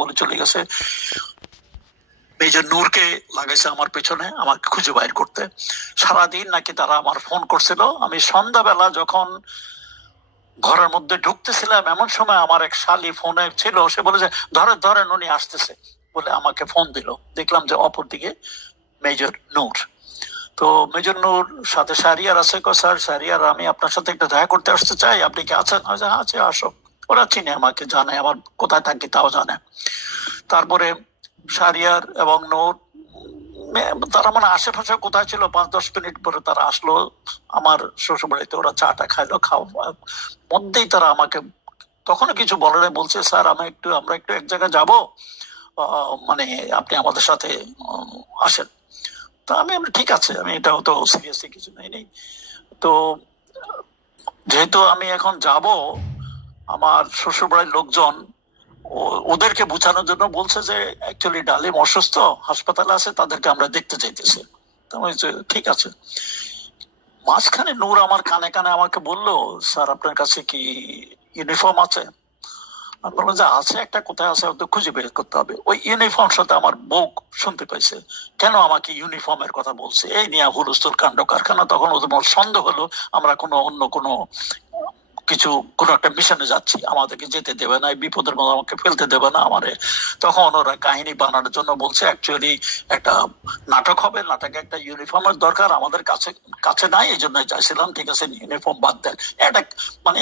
বলে চলে গেছে। মেজর নূরকে লাগাইছে আমার পেছনে আমাকে খুঁজে বাইর করতে। সারাদিন নাকি তারা আমার ফোন করছিল। আমি সন্ধ্যাবেলা যখন ঘরের মধ্যে ঢুকতেছিলাম এমন সময় আমার এক শালি ফোনে ছিল, সে বলে যে ধরেন ধরেন উনি আসতেছে বলে আমাকে ফোন দিল। দেখলাম যে অপর দিকে মেজর নূর। তো মেজর নূর সাথে শাহরিয়ার আছে। স্যার শাহরিয়ার, আমি আপনার সাথে একটু দেখা করতে আসতে চাই, আপনি কি আছেন? আছে, আসো। ওরা চিনে আমাকে, জানে আমার কোথায় থাকি তাও জানে। তারপরে শাহরিয়ার এবং নূর তারা মানে আশেপাশে কোথায় ছিল, 5-10 মিনিট পরে তারা আসলো আমার শ্বশুর বাড়িতে। ওরা চাটা খাইলো, খাওয়ার মধ্যেই তারা আমাকে তখনও কিছু বলে নাই, বলছে স্যার আমরা একটু এক জায়গায় যাবো, মানে আপনি আমাদের সাথে আসেন। তো আমি ঠিক আছে, আমি এটাও তো সিরিয়াসলি কিছু নেই। তো যেহেতু আমি এখন যাব, আমার শ্বশুর বাড়ির লোকজন ওদেরকে বোঝানোর জন্য বলছে যে অ্যাকচুয়ালি ডালিম অসুস্থ, হাসপাতালে আছে, তাদেরকে আমরা দেখতে চাইতেছি। ঠিক আছে। মাঝখানে নূর আমার কানে কানে আমাকে বললো, স্যার আপনার কাছে কি ইউনিফর্ম আছে? আমি বললাম যে আছে, একটা কোথায় আছে ওদের খুঁজে বের করতে হবে। ওই ইউনিফর্ম সাথে আমার বউ শুনতে পাইছে, কেন আমাকে ইউনিফর্মের কথা বলছে, এই নিয়ে হুলস্থুল কাণ্ড কারখানা। তখন ওদের সন্দেহ হলো আমরা অন্য কোনো কিছু কোনো একটা মিশনে যাচ্ছি, আমাদেরকে যেতে দেবে না, বিপদের মধ্যে আমাকে ফেলতে দেবে না আমারে। তখন ওরা কাহিনী বানানোর জন্য বলছে অ্যাকচুয়ালি একটা নাটক হবে, নাটকে একটা ইউনিফর্মের দরকার, আমাদের কাছে নাই, এই জন্য চাইছিলাম। ঠিক আছে, ইউনিফর্ম বাদ দেন। এটা মানে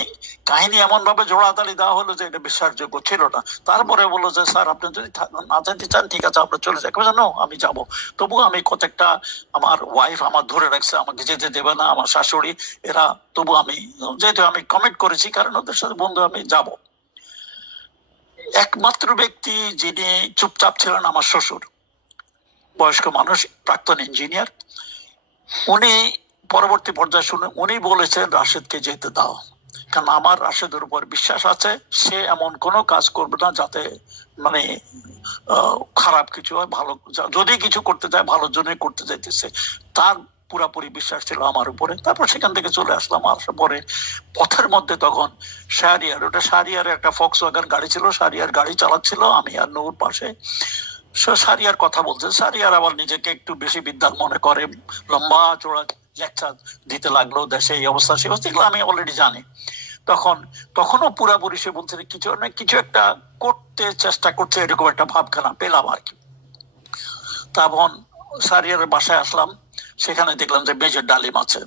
কাহিনী এমন ভাবে জোড়াতালি দেওয়া হলো যে এটা বিশ্বাসযোগ্য ছিল না। তারপরে বললো যে স্যার আপনি যদি না যেতে চান ঠিক আছে আমরা চলে যাই। জানো আমি যাব, তবুও আমি কতটা, আমার ওয়াইফ আমার ধরে রাখছে, আমাকে যেতে দেবে না, আমার শাশুড়ি, এরা, তবু আমি যেহেতু আমি কমিট করেছি, কারণ ওদের সাথে বন্ধু, আমি যাব। একমাত্র ব্যক্তি যিনি চুপচাপ ছিলেন আমার শ্বশুর, বয়স্ক মানুষ, প্রাক্তন ইঞ্জিনিয়ার। উনি পরবর্তী পর্যায়ে শুনে উনি বলেছেন রাশেদকে যেতে দাও, কারণ আমার রাশেদের উপর বিশ্বাস আছে, সে এমন কোনো কাজ করবে না যাতে মানে খারাপ কিছু হয়, ভালো যদি কিছু করতে চায় ভালোর জন্যই করতে চাইতেছে, তার পুরাপুরি বিশ্বাস ছিল আমার উপরে। তারপর সেখান থেকে চলে আসলাম। আসার পরে পথের মধ্যে তখন শাহরিয়ার একটা ফক্সওয়াগন গাড়ি ছিল, শাহরিয়ার গাড়ি চালাচ্ছিল, আমি আর নূর পাশে। শাহরিয়ার কথা বলছে, শাহরিয়ার আবার নিজেকে একটু বেশি বিদ্যান মনে করে, লম্বা চোড়া লেকচার দিতে লাগলো, দেশে এই অবস্থা সে অবস্থা, এগুলো আমি অলরেডি জানি। তখনও পুরাপুরি সে বলছে কিছু একটা করতে চেষ্টা করছে, এরকম একটা ভাবখানা পেলাম আর কি। তখন শাহরিয়ারের বাসায় আসলাম, সেখানে দেখলাম যে মেজর ডালিম আছে।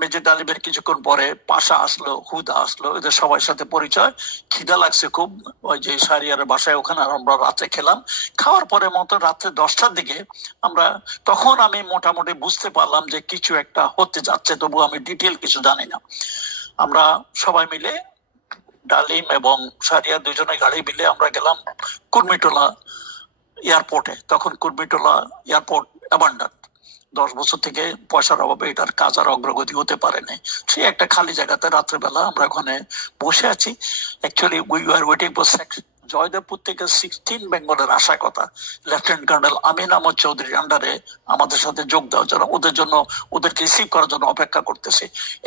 মেজর ডালিমের কিছুক্ষণ পরে পাশা আসলো, হুদা আসলো, এদের সবার সাথে পরিচয়। খিদা লাগছে খুব, ওই যে শাহরিয়ারের বাসায়, ওখানে আমরা রাতে খেলাম। খাওয়ার পরে মতো রাত্রে 10টার দিকে তখন আমি মোটামুটি বুঝতে পারলাম যে কিছু একটা হতে যাচ্ছে, তবু আমি ডিটেল কিছু জানি না। আমরা সবাই মিলে, ডালিম এবং শাহরিয়ার দুজনে গাড়ি মিলে আমরা গেলাম কুর্মিটোলা এয়ারপোর্টে। তখন কুর্মিটোলা এয়ারপোর্ট অ্যাবান্ডান, 10 বছর থেকে পয়সার অভাবে এটার কাজ আর অগ্রগতি হতে পারে নাই। সেই একটা খালি জায়গাতে রাত্রেবেলা আমরা ওখানে বসে আছি। Actually we are waiting for Joydebpur থেকে 16 বেঙ্গলের আসার কথা, লেফটেন্যান্ট কর্নেল আমিন আহমদ চৌধুরীর আন্ডারে আমাদের সাথে যোগ দেওয়ার জন্য, ওদেরকে রিসিভ করার জন্য অপেক্ষা করতেছি।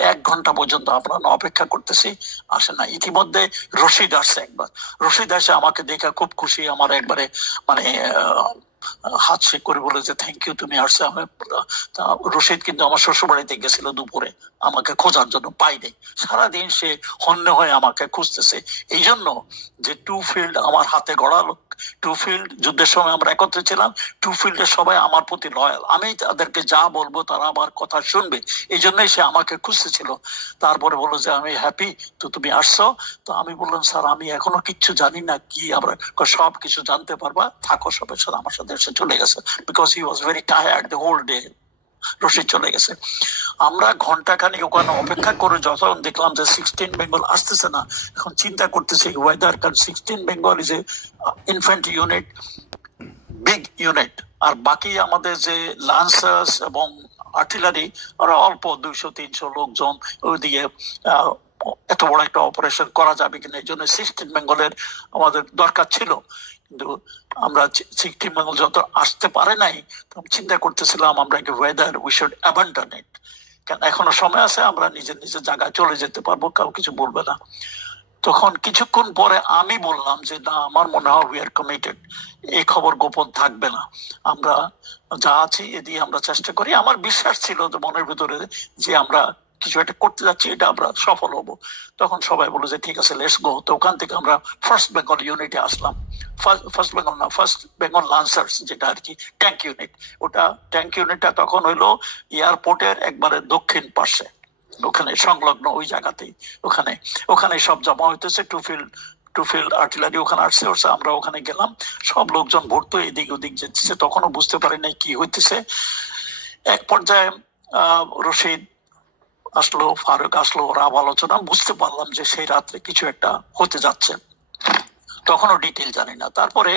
1 ঘন্টা পর্যন্ত আমরা অপেক্ষা করতেছি, আসে না। ইতিমধ্যে রশিদ আসছে একবার। রশিদ আসে আমাকে দেখে খুব খুশি, আমার একবারে মানে হাত শেক করে বলে যে থ্যাংক ইউ, তুমি আসছে। রশিদ কিন্তু আমার শ্বশুর বাড়িতে গেছিল দুপুরে আমাকে খোঁজার জন্য, পাইনি। সারাদিন সে হন্য হয়ে আমাকে খুঁজতেছে। এই জন্য যে টু ফিল্ড আমার হাতে গড়ালো, টু ফিল্ড যুদ্ধের সময় আমরা একত্রে ছিলাম, টু ফিল্ডের সবাই আমার প্রতি লয়াল, আমি তাদেরকে যা বলবো তারা আমার কথা শুনবে, এই জন্যই সে আমাকে খুঁজতেছিল। তারপরে বললো যে আমি হ্যাপি তো তুমি আসছো। তো আমি বললাম স্যার আমি এখনো কিচ্ছু জানি না, কি আমরা সব কিছু জানতে পারবা, থাকো সবের সাথে। আমার সাথে এসে চলে গেছে, because he was very tired the whole day. Rashid চলে গেছে। আমরা ঘন্টাখানি ওখানে অপেক্ষা করে যখন দেখলাম যে 16 বেঙ্গল আসতেছে না, এখন চিন্তা করতেছি ওয়েদার, কারণ 16 Bengal is a infantry unit, big unit. আর বাকি আমাদের যে লান্সার্স এবং আর্টিলারি, ওরা অল্প 200-300 লোকজন। ওইদিকে এত বড় একটা অপারেশন করা যাবে কিনা, এই জন্য 16 বেঙ্গলের আমাদের দরকার ছিল। কিন্তু আমরা 16 বেঙ্গল যত আসতে পারে নাই, তখন চিন্তা করতেছিলাম আমরা ওয়েদার উই শুড অ্যাবান্ডন ইট, কারণ এখনো সময় আছে, আমরা নিজের নিজের জায়গায় চলে যেতে পারবো, কাউ কিছু বলবে না। তখন কিছুক্ষণ পরে আমি বললাম যে না, আমার মনে হয় উই আর কমিটেড, এই খবর গোপন থাকবে না, আমরা যা আছি এ দিয়ে আমরা চেষ্টা করি। আমার বিশ্বাস ছিল যে মনের ভিতরে যে আমরা কিছু একটা করতে যাচ্ছি, এটা আমরা সফল হব। তখন সবাই বলে যে ঠিক আছে, লেটস গো। তো ওখান থেকে আমরা ফার্স্ট বেঙ্গল ইউনিটে আসলাম। ফার্স্ট বেঙ্গল না, ফার্স্ট বেঙ্গল লান্সার্স, যেটা আর কি ট্যাঙ্ক ইউনিট। ওটা ট্যাঙ্ক ইউনিটটা তখন হইলো এয়ারপোর্টের একবারে দক্ষিণ পাশে, ওখানে সংলগ্ন ওই জায়গাতেই। ওখানে ওখানে সব জমা হইতেছে, টু ফিল্ড আর্টিলারি ওখানে আসছে। আমরা ওখানে গেলাম, সব লোকজন ভর্তি, এদিক ওদিক যেতেছে। তখনও বুঝতে পারি নাই কি হইতেছে। এক পর্যায়ে রশিদ আসলো, ফারুক আসলো, ওরা আলোচনা, বুঝতে পারলাম যে সেই রাত্রে কিছু একটা হতে যাচ্ছে। তখনও ডিটেল জানি না। তারপরে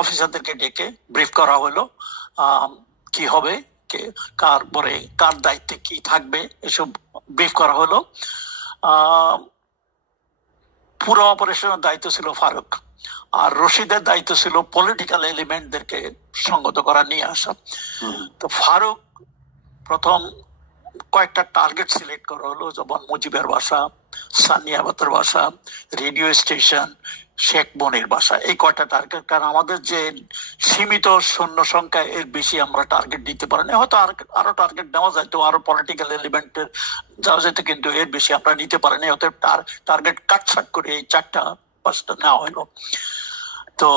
অফিসারদেরকে ডেকে ব্রিফ করা হলো কি হবে, কার পরে কার দায়িত্বে কি থাকবে, এসব ব্রিফ করা হলো। পুরো অপারেশনের দায়িত্ব ছিল ফারুক, আর রশিদের দায়িত্ব ছিল পলিটিক্যাল এলিমেন্টদেরকে সঙ্গত করা, নিয়ে আসা। তো ফারুক প্রথম কয়েকটা টার্গেট সিলেক্ট করা হলো, যেমন মুজিবের বাসা, সানিয়াবাতের বাসা, রেডিও স্টেশন, শেখ বনির বাসা, এই কয়টা টার্গেট। কারণ আমাদের যে সীমিত সৈন্য সংখ্যা, এর বেশি আমরা টার্গেট দিতে পারি না। হয়তো আরো টার্গেট নেওয়া যাইতো, আরো পলিটিক্যাল এলিমেন্টের যাওয়া যেত, কিন্তু এর বেশি আমরা নিতে পারি না। অতএব টার্গেট কাটছাট করে এই 4-5টা নেওয়া হলো। তো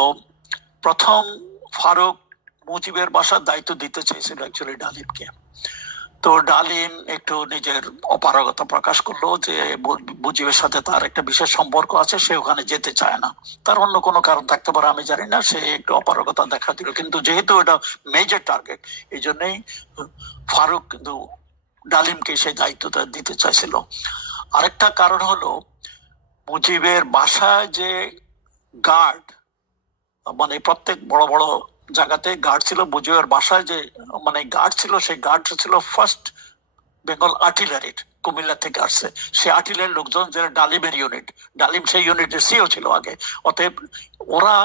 প্রথম ফারুক মুজিবের বাসার দায়িত্ব দিতে চেয়েছিল অ্যাকচুয়ালি ডালিমকে। তো ডালিম একটু নিজের অপারগতা প্রকাশ করলো যে মুজিবের সাথে তার একটা বিশেষ সম্পর্ক আছে, সে ওখানে যেতে চায় না। তার অন্য কোনো কারণ থাকতে পারে, আমি জানি না। সে একটু অপারগতা দেখা দিল, কিন্তু যেহেতু এটা মেজর টার্গেট, এই জন্যই ফারুক কিন্তু ডালিমকে সেই দায়িত্বটা দিতে চাইছিল। আরেকটা কারণ হলো, মুজিবের বাসায় যে গার্ড, মানে প্রত্যেক বড় বড় জায়গাতে গার্ড ছিল, মুজিবের বাসায় যে মানে গার্ড ছিল, সেই গার্ড ছিল ফার্স্ট বেঙ্গল আর্টিলারির, কুমিল্লা থেকে আসছে। সে আর্টিলারির লোকজন, যারা ডালিমের ইউনিট, ডালিম সেই ইউনিটের সিও ছিল আগে। অতএব ওরা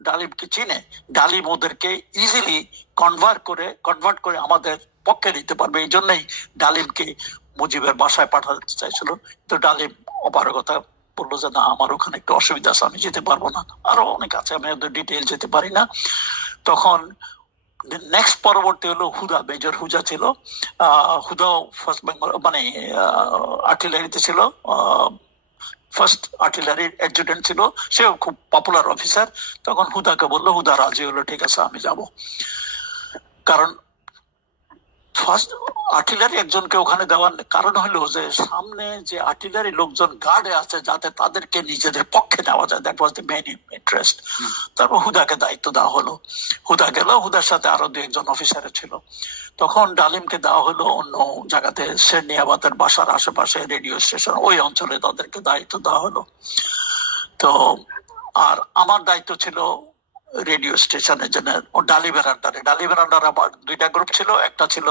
ডালিমকে চিনে, ডালিম ওদেরকে ইজিলি কনভার্ট করে আমাদের পক্ষে নিতে পারবে। এই জন্যই ডালিমকে মুজিবের বাসায় পাঠাতে চাইছিল। তো ডালিম অপারগতা বললো যে না, আমার ওখানে একটু অসুবিধা আছে, আমি যেতে পারবো না। আরো অনেক আছে, আমি ওদের ডিটেল যেতে পারি না। তখন নেক্সট পরবর্তী হলো হুদা, মেজর হুজা ছিল। হুদাও ফার্স্ট বেঙ্গল মানে আর্টিলারিতে ছিল, ফার্স্ট আর্টিলারির অ্যাডজুটেন্ট ছিল, সেও খুব পপুলার অফিসার। তখন হুদাকে বললো, হুদা রাজি হলো, ঠিক আছে আমি যাব। কারণ ফার্স্ট আর্টিলারি একজনকে ওখানে দেওয়ার কারণ হলো যে সামনে যে আর্টিলারি লোকজন গার্ডে আছে, যাতে তাদেরকে নিজেদের পক্ষে নেওয়া যায়। That was the main interest. তারপর হুদাকে দায়িত্ব দেওয়া হলো। হুদা গেল, হুদার সাথে আরো 2-1 অফিসার ছিল। তখন ডালিমকে দেওয়া হলো অন্য জায়গাতে, সেরনিয়াবাদের বাসার আশেপাশে রেডিও স্টেশন, ওই অঞ্চলে তাদেরকে দায়িত্ব দেওয়া হলো। তো আর আমার দায়িত্ব ছিল রেডিও স্টেশনের জন্য ডালিমের আন্ডারে। ডালিমের আন্ডারে আমার 2টা গ্রুপ ছিল। একটা ছিল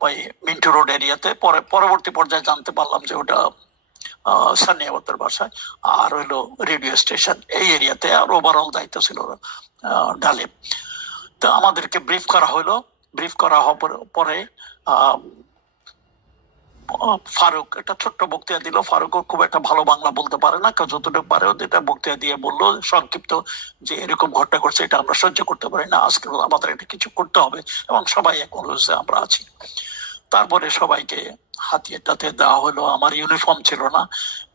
ওই মিন্টু রোড এরিয়াতে, পরবর্তী পর্যায়ে জানতে পারলাম যে ওটা সানিয়াবাতের বাসায়, আর হইলো রেডিও স্টেশন এই এরিয়াতে। আর ওভারঅল দায়িত্ব ছিল ডালিম। তো আমাদেরকে ব্রিফ করা হলো। ব্রিফ করা হওয়ার পরে ফারুক একটা ছোট্ট বক্তৃতা দিল। ফারুকও খুব একটা ভালো বাংলা বলতে পারে না, যতটুকু পারে এটা বক্তৃতা দিয়ে বললো সংক্ষিপ্ত যে এরকম ঘটনা করছে, এটা আমরা সহ্য করতে পারি না, আজকে আমাদের এটা কিছু করতে হবে, এবং সবাই এখন হচ্ছে আমরা আছি। তারপরে সবাইকে হাতিয়ে টাতে দেওয়া হলো। আমার ইউনিফর্ম ছিল না,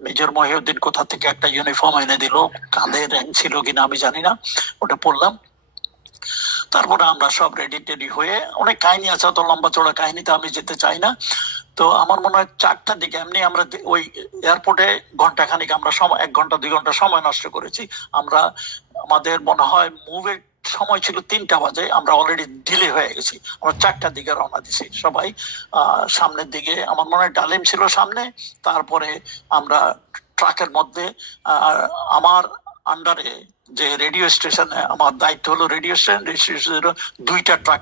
মেজর মহিউদ্দিন কোথা থেকে একটা ইউনিফর্ম এনে দিল, কাঁধে র্যাঙ্ক ছিল কিনা আমি জানি না, ওটা পড়লাম। তারপরে আমরা সব রেডি টেডি হয়ে, অনেক কাহিনী আছে, অত লম্বা চড়া কাহিনীতে আমি যেতে চাই না। তো আমার মনে হয় 4টার দিকে, এমনি আমরা ওই এয়ারপোর্টে ঘন্টাখানিক আমরা 1 ঘন্টা 2 ঘন্টা সময় নষ্ট করেছি। আমরা আমাদের মনে হয় মুভের সময় ছিল 3টা বাজে, আমরা অলরেডি ডিলে হয়ে গেছি। আমরা 4টার দিকে রওনা দিছি সবাই। সামনের দিকে আমার মনে হয় ডালিম ছিল সামনে, তারপরে আমরা ট্রাকের মধ্যে, আমার আন্ডারে যে রেডিও স্টেশনে আমার দায়িত্ব হলো, রেডিও স্টেশন 2টা ট্রাক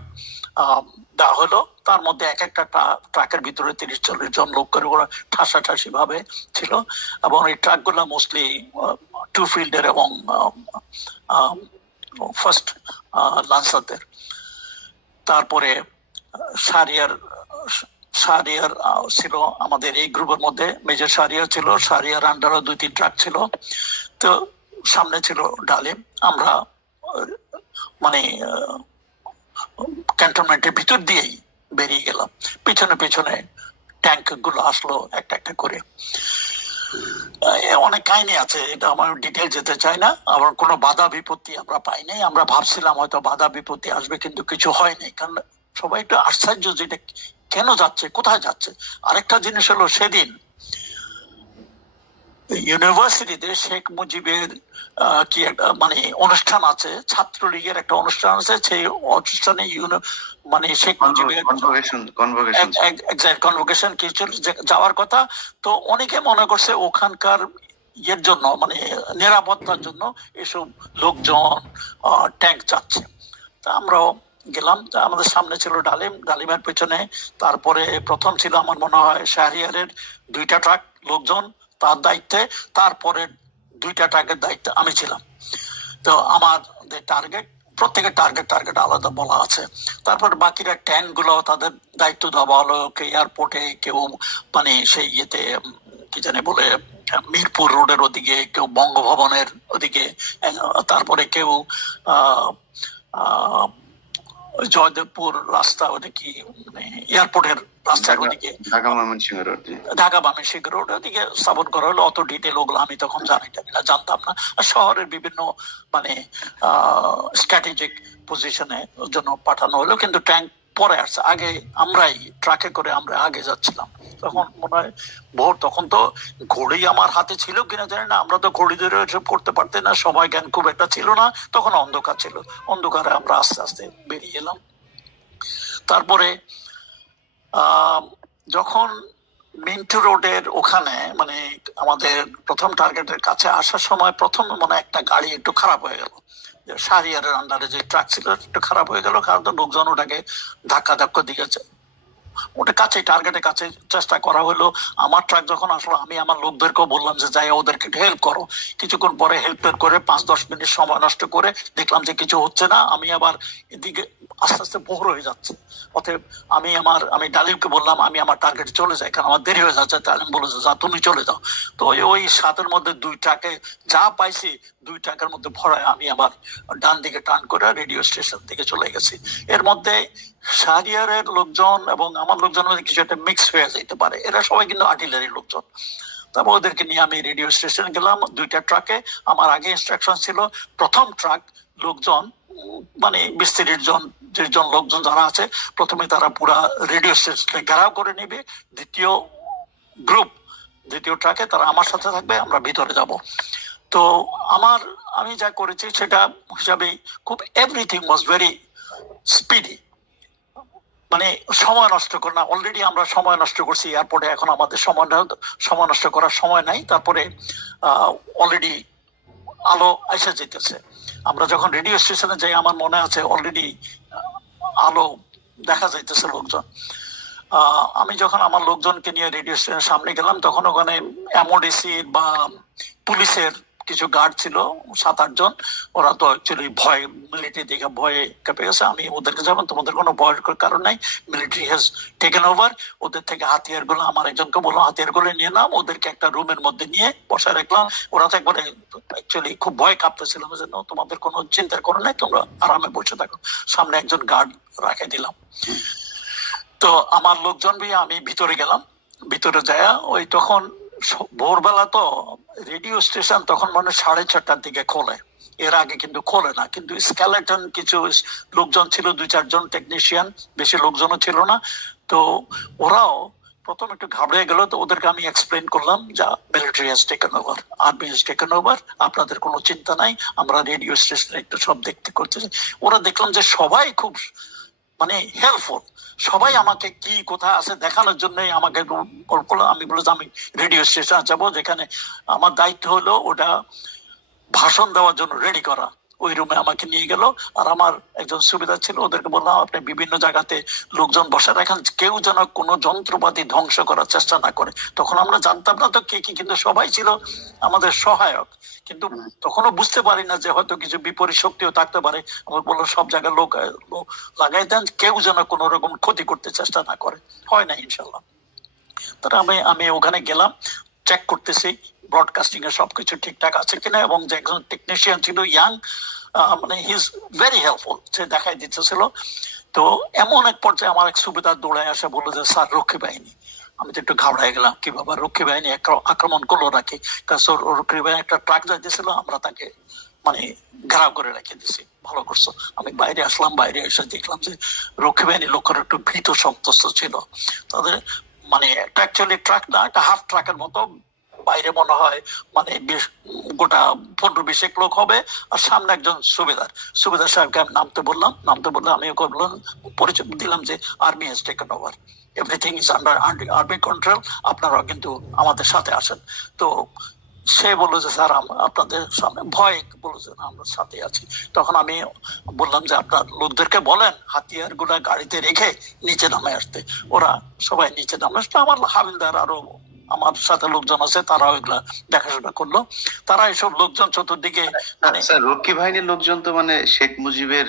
দেওয়া হলো। তার মধ্যে এক একটা ট্রাকের ভিতরে 30-40 জন লোক করে ওরা ঠাসাঠাসি ভাবে ছিল, এবং এই ট্রাকগুলো মোস্টলি 2 ফিল্ডের এবং ফার্স্ট লান্সারদের। তারপরে শাহরিয়ার ছিল আমাদের এই গ্রুপের মধ্যে, মেজর শাহরিয়ার ছিল, শাহরিয়ার আন্ডারও 2-3 ট্রাক ছিল। তো সামনে ছিল ডালিম। আমরা মানে ক্যান্টনমেন্টের ভিতর দিয়েই বেরিয়ে গেলাম, পিছনে পিছনে ট্যাঙ্ক গুলো আসলো একটা একটা করে। অনেক কাহিনী আছে, এটা আমার ডিটেল যেতে চাই না। আবার কোনো বাধা বিপত্তি আমরা পাই নাই। আমরা ভাবছিলাম হয়তো বাধা বিপত্তি আসবে, কিন্তু কিছু হয়নি, কারণ সবাই একটু আশ্চর্য যে এটা কেন যাচ্ছে, কোথায় যাচ্ছে। আরেকটা জিনিস হলো, সেদিন ইউনিভার্সিটিতে শেখ মুজিবের কি একটা মানে অনুষ্ঠান আছে, ছাত্রলীগের একটা অনুষ্ঠান আছে। সেই অনুষ্ঠানে মানে শেখ মুজিবের কনভোকেশন কিছু যাওয়ার কথা। তো অনেকে মনে করছে ওখানকার ইয়ের জন্য, মানে নিরাপত্তার জন্য এসব লোকজন ট্যাঙ্ক যাচ্ছে। তা আমরাও গেলাম। আমাদের সামনে ছিল ডালিম, ডালিমের পেছনে তারপরে প্রথম ছিল আমার মনে হয় শাহরিয়ারের 2টা ট্রাক লোকজন তার দায়িত্বে, তারপরে 2টা ট্রাকের দায়িত্বে আমি ছিলাম। তো আমাদের টার্গেট, প্রত্যেকের টার্গেট আলাদা বলা আছে। তারপর বাকিরা ট্যাঙ্ক গুলো তাদের দায়িত্ব দেওয়া হলো, কেউ এয়ারপোর্টে, কেউ মানে সেই ইয়েতে কি জানে বলে মিরপুর রোডের ওদিকে, কেউ বঙ্গভবনের ওদিকে, তারপরে কেউ জয়দেবপুর রাস্তা ওটা কি মানে এয়ারপোর্টের রাস্তার ওদিকে, ঢাকা ময়মনসিংহ রোড ওদিকে স্থাপন করা হলো। অত ডিটেল ওগুলো আমি তখন জানতাম না। আর শহরের বিভিন্ন মানে স্ট্র্যাটেজিক পজিশনে জন্য পাঠানো হলো, কিন্তু ট্যাঙ্ক পরে আসছে। আগে আমরাই ট্রাকে করে আমরা আগে যাচ্ছিলাম। তখন মনে হয় ভোর, তখন তো ঘড়ি আমার হাতে ছিল কিনা জানি না, আমরা তো ঘড়ি ধরে এসব করতে পারতাম না, সময় জ্ঞান খুব একটা ছিল না, তখন অন্ধকার ছিল। অন্ধকারে আমরা আস্তে আস্তে বেরিয়ে এলাম। তারপরে যখন মিন্টু রোডের ওখানে মানে আমাদের প্রথম টার্গেটের কাছে আসার সময় প্রথম মনে একটা গাড়ি একটু খারাপ হয়ে গেল। শাহরিয়ারের আন্ডারে যে ট্রাক ছিল একটু খারাপ হয়ে গেল, কারণ তো লোকজন ওটাকে ধাক্কা দিয়েছে। ওটা কাছে টার্গেটের কাছে চেষ্টা করা হলো। আমার ট্রাক যখন আসলো, আমি আমার লোকদেরকেও বললাম যে যাই ওদেরকে হেল্প করো। কিছুক্ষণ পরে হেল্প করে 5-10 মিনিট সময় নষ্ট করে দেখলাম যে কিছু হচ্ছে না। আমি আবার এদিকে আস্তে আস্তে ভোর হয়ে যাচ্ছে। অতএব আমি ডালিমকে বললাম আমি আমার টার্গেটে চলে যাই, কারণ আমার দেরি হয়ে যাচ্ছে। ডালিম বলেছে যা তুমি চলে যাও। তো ওই 7-এর মধ্যে 2 ট্রাকে যা পাইছি 2 ট্রাকের মধ্যে ভরায় আমি আবার ডান দিকে টার্ন করে রেডিও স্টেশন দিকে চলে গেছি। এর মধ্যে শাহরিয়ারের লোকজন এবং আমার লোকজন কিছু একটা মিক্স হয়ে যেতে পারে, এরা সবাই কিন্তু আর্টিলারির লোকজন। তারপর ওদেরকে নিয়ে আমি রেডিও স্টেশনে গেলাম 2টা ট্রাকে। আমার আগে ইনস্ট্রাকশন ছিল প্রথম ট্রাক লোকজন মানে 20-30 জন লোকজন যারা আছে, প্রথমে তারা পুরা রেডিও স্টেশনে ঘেরাও করে নিবে। দ্বিতীয় ট্রাকে তারা আমার সাথে থাকবে, আমরা ভিতরে যাব। তো আমি যা করেছি সেটা হিসাবে খুব এভরিথিং ওয়াজ ভেরি স্পিডি, মানে সময় নষ্ট করে না। অলরেডি আমরা সময় নষ্ট করছি এয়ারপোর্টে, এখন আমাদের সময় নষ্ট করার সময় নাই। তারপরে অলরেডি আলো এসে যেতেছে। আমরা যখন রেডিও স্টেশনে যাই আমার মনে আছে অলরেডি আলো দেখা যাইতেছে লোকজন। আমি যখন আমার লোকজনকে নিয়ে রেডিও স্টেশনের সামনে গেলাম, তখন ওখানে এমওডিসি বা পুলিশের কিছু গার্ড ছিল 7-8 জন। ওরা তো অ্যাকচুয়ালি ভয়, মিলিটারি দেখে ভয়ে কেঁপে গেছে। আমি ওদেরকে যাবেন, তোমাদের কোনো ভয়ের কারণ নাই, মিলিটারি হ্যাজ টেকেন ওভার। ওদের থেকে হাতিয়ার গুলো আমার একজনকে বললাম হাতিয়ার গুলো নিয়ে নাম। ওদেরকে একটা রুমের মধ্যে নিয়ে বসায় রাখলাম। ওরা তো একবারে অ্যাকচুয়ালি খুব ভয় কাঁপতেছিল যে তোমাদের কোনো চিন্তার কোনো নাই, তোমরা আরামে বসে থাকো। সামনে একজন গার্ড রাখে দিলাম। তো আমার লোকজন নিয়ে আমি ভিতরে গেলাম। ভিতরে যায় ওই তখন ভোরবেলা, তো রেডিও স্টেশন তখন মানে 6:30টার দিকে খোলে, এর আগে কিন্তু খোলে না। কিন্তু স্কেলেটন কিছু লোকজন ছিল, 2-4 জন টেকনিশিয়ান, বেশি লোকজনও ছিল না। তো ওরাও প্রথম একটু ঘাবড়ে গেল। তো ওদেরকে আমি এক্সপ্লেন করলাম যা military has taken over, army has taken over, আপনাদের কোনো চিন্তা নাই, আমরা রেডিও স্টেশনে একটু সব দেখতে করতেছি। ওরা দেখলাম যে সবাই খুব মানে হেল্পফুল, সবাই আমাকে কি কোথায় আছে দেখানোর জন্য আমাকে আমি বলে আমি রেডিও স্টেশন যাবো, যেখানে আমার দায়িত্ব হলো ওটা ভাষণ দেওয়ার জন্য রেডি করা। ওই রুমে আমাকে নিয়ে গেল। আর আমার একজন সুবিধা ছিল, ওদেরকে বললাম আপনি বিভিন্ন জায়গাতে লোকজন বসে রাখেন, কেউ যেন কোনো যন্ত্রপাতি ধ্বংস করার চেষ্টা না করে। তখন আমরা জানতাম না তো কে কি, কিন্তু সবাই ছিল আমাদের সহায়ক। কিন্তু তখনও বুঝতে পারি না যে হয়তো কিছু বিপরীত শক্তিও থাকতে পারে। আমার বললো সব জায়গায় লোক লাগাই দেন, কেউ যেন কোনো রকম ক্ষতি করতে চেষ্টা না করে। হয় না ইনশাল্লাহ। তারা আমি ওখানে গেলাম, চেক করতেছি ব্রডকাস্টিং এর সবকিছু ঠিকঠাক আছে কিনা, এবং যে একজন টেকনিশিয়ান ছিল ইয়াং, মানে হি ইজ ভেরি হেল্পফুল, সে দেখাই দিতেছিল। তো এমন এক পর্যায়ে আমার এক সুবিধা দৌড়ায় আসে, বললো যে স্যার রক্ষী বাহিনী। আমি তো একটু ঘাবড়াই গেলাম, কি বাবা রক্ষী বাহিনী আক্রমণ করলো নাকি? রক্ষী বাহিনী একটা ট্রাক যাইতেছিল, আমরা তাকে মানে ঘেরাও করে রেখে দিছি। ভালো করছো। আমি বাইরে আসলাম, বাইরে এসে দেখলাম যে রক্ষী বাহিনী লোকের একটু ভীত সন্ত্রস্ত ছিল। তাদের মানে একটা অ্যাকচুয়ালি ট্রাক না, একটা হাফ ট্রাকের মতো, বাইরে মনে হয় মানে গোটা 15-20 লোক হবে, আর সামনে একজন সুবেদার সাহেবকে আমি নামতে বললাম আমি ওকে বললাম, পরিচয় দিলাম যে army has taken over, everything is under army control, আপনারা কিন্তু আমাদের সাথে আসেন। তো সে বললো যে স্যার আপনাদের সামনে ভয়, বললো যে আমরা সাথে আছি। তখন আমি বললাম যে আপনার লোকদেরকে বলেন হাতিয়ার গুলা গাড়িতে রেখে নিচে নামে আসতে। ওরা সবাই নিচে নামে আসলো। আমার হাবিলদার আরো আমার সাথে লোকজন আছে, তারাও এগুলা দেখাশোনা করলো। তারা এসব লোকজন চতুর্দিকে মানে রক্ষী বাহিনীর লোকজন তো মানে শেখ মুজিবের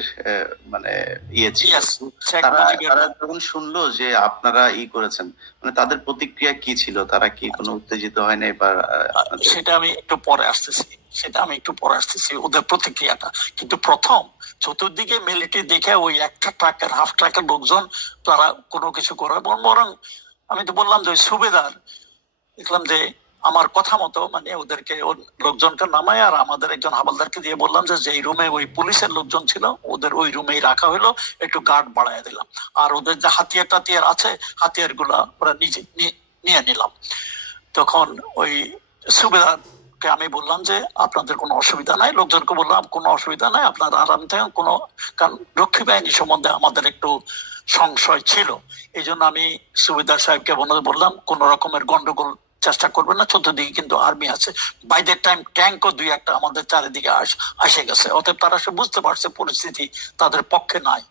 মানে ইয়ে ছিল, তারা যখন শুনলো যে আপনারা করেছেন, মানে তাদের প্রতিক্রিয়া কি ছিল? তারা কি কোনো উত্তেজিত হয় না? এবার সেটা আমি একটু পরে আসতেছি ওদের প্রতিক্রিয়াটা। কিন্তু প্রথম চতুর্দিকে মিলিটারি দেখে ওই একটা ট্রাকের হাফ ট্রাকের লোকজন তারা কোনো কিছু করে, বরং আমি তো বললাম যে ওই সুবেদার, দেখলাম যে আমার কথা মতো মানে ওদেরকে লোকজনকে নামায় আর আমাদের একজন হাবালদারকে দিয়ে বললাম যে যেই রুমে ওই পুলিশের লোকজন ছিল ওদের ওই রুমেই রাখা হলো, একটু গার্ড বাড়ায় দিলাম। আর ওদের যে হাতিয়ার টাতিয়ার আছে, হাতিয়ার গুলা ওরা নিজে নিয়ে নিলাম। তখন ওই সুবেদারকে আমি বললাম যে আপনাদের কোনো অসুবিধা নাই, লোকজনকে বললাম কোনো অসুবিধা নাই, আপনার আরাম থাকেন। কোনো, কারণ রক্ষী বাহিনী সম্বন্ধে আমাদের একটু সংশয় ছিল, এই জন্য আমি সুবেদার সাহেবকে বললাম কোন রকমের গন্ডগোল চেষ্টা করবেন না, চতুর্দিকে কিন্তু আর্মি আছে। বাই দ্যাট টাইম ট্যাঙ্কও 2-1টা আমাদের চারিদিকে আসে গেছে, অতএব তারা সে বুঝতে পারছে পরিস্থিতি তাদের পক্ষে নাই।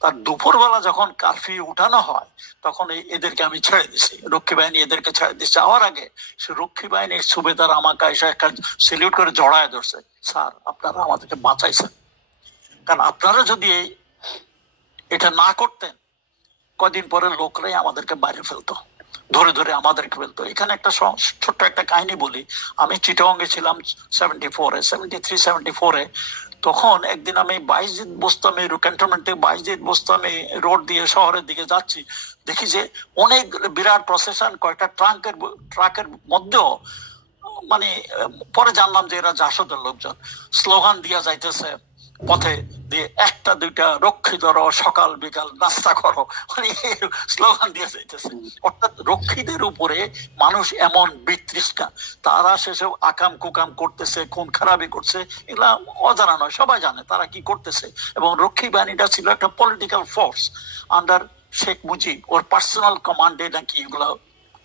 তার দুপুরবেলা যখন কারফিউ উঠানো হয় তখন এদেরকে আমি ছেড়ে দিছি, রক্ষী বাহিনী এদেরকে ছেড়ে দিচ্ছে। যাওয়ার আগে সে রক্ষী বাহিনীর সুবেদার আমাকে এসে একটা সেলিউট করে জড়ায় ধরছে, স্যার আপনারা আমাদেরকে বাঁচাইছেন, কারণ আপনারা যদি এটা না করতেন কদিন পরে লোকরাই আমাদেরকে বাইরে ফেলতো, ধরে আমাদেরকে ফেলতো। এখানে একটা ছোট্ট একটা কাহিনী বলি। আমি চিটাগংয়ে ছিলাম 73-74-এ। তখন একদিন আমি 22 বোস্তামি ক্যান্টনমেন্ট থেকে 22 বোস্তামি রোড দিয়ে শহরের দিকে যাচ্ছি, দেখি যে অনেক বিরাট প্রসেশন, কয়েকটা ট্রাকের মধ্যেও মানে পরে জানলাম যে এরা জাসদের লোকজন, স্লোগান দিয়া যাইতেছে পথে দিয়ে, 1-2টা রক্ষী ধরো, সকাল বিকাল নাস্তা করো, মানে স্লোগান দিয়ে যাইতেছে। অর্থাৎ রক্ষীদের উপরে মানুষ এমন বিতৃষ্ণা, তারা সেসব আকাম কুকাম করতেছে, খুন খারাপি করছে, এগুলা অজানা নয়, সবাই জানে তারা কি করতেছে। এবং রক্ষী বাহিনীটা ছিল একটা political force under Sheikh Mujib, ওর পার্সোনাল কমান্ডে নাকি এগুলা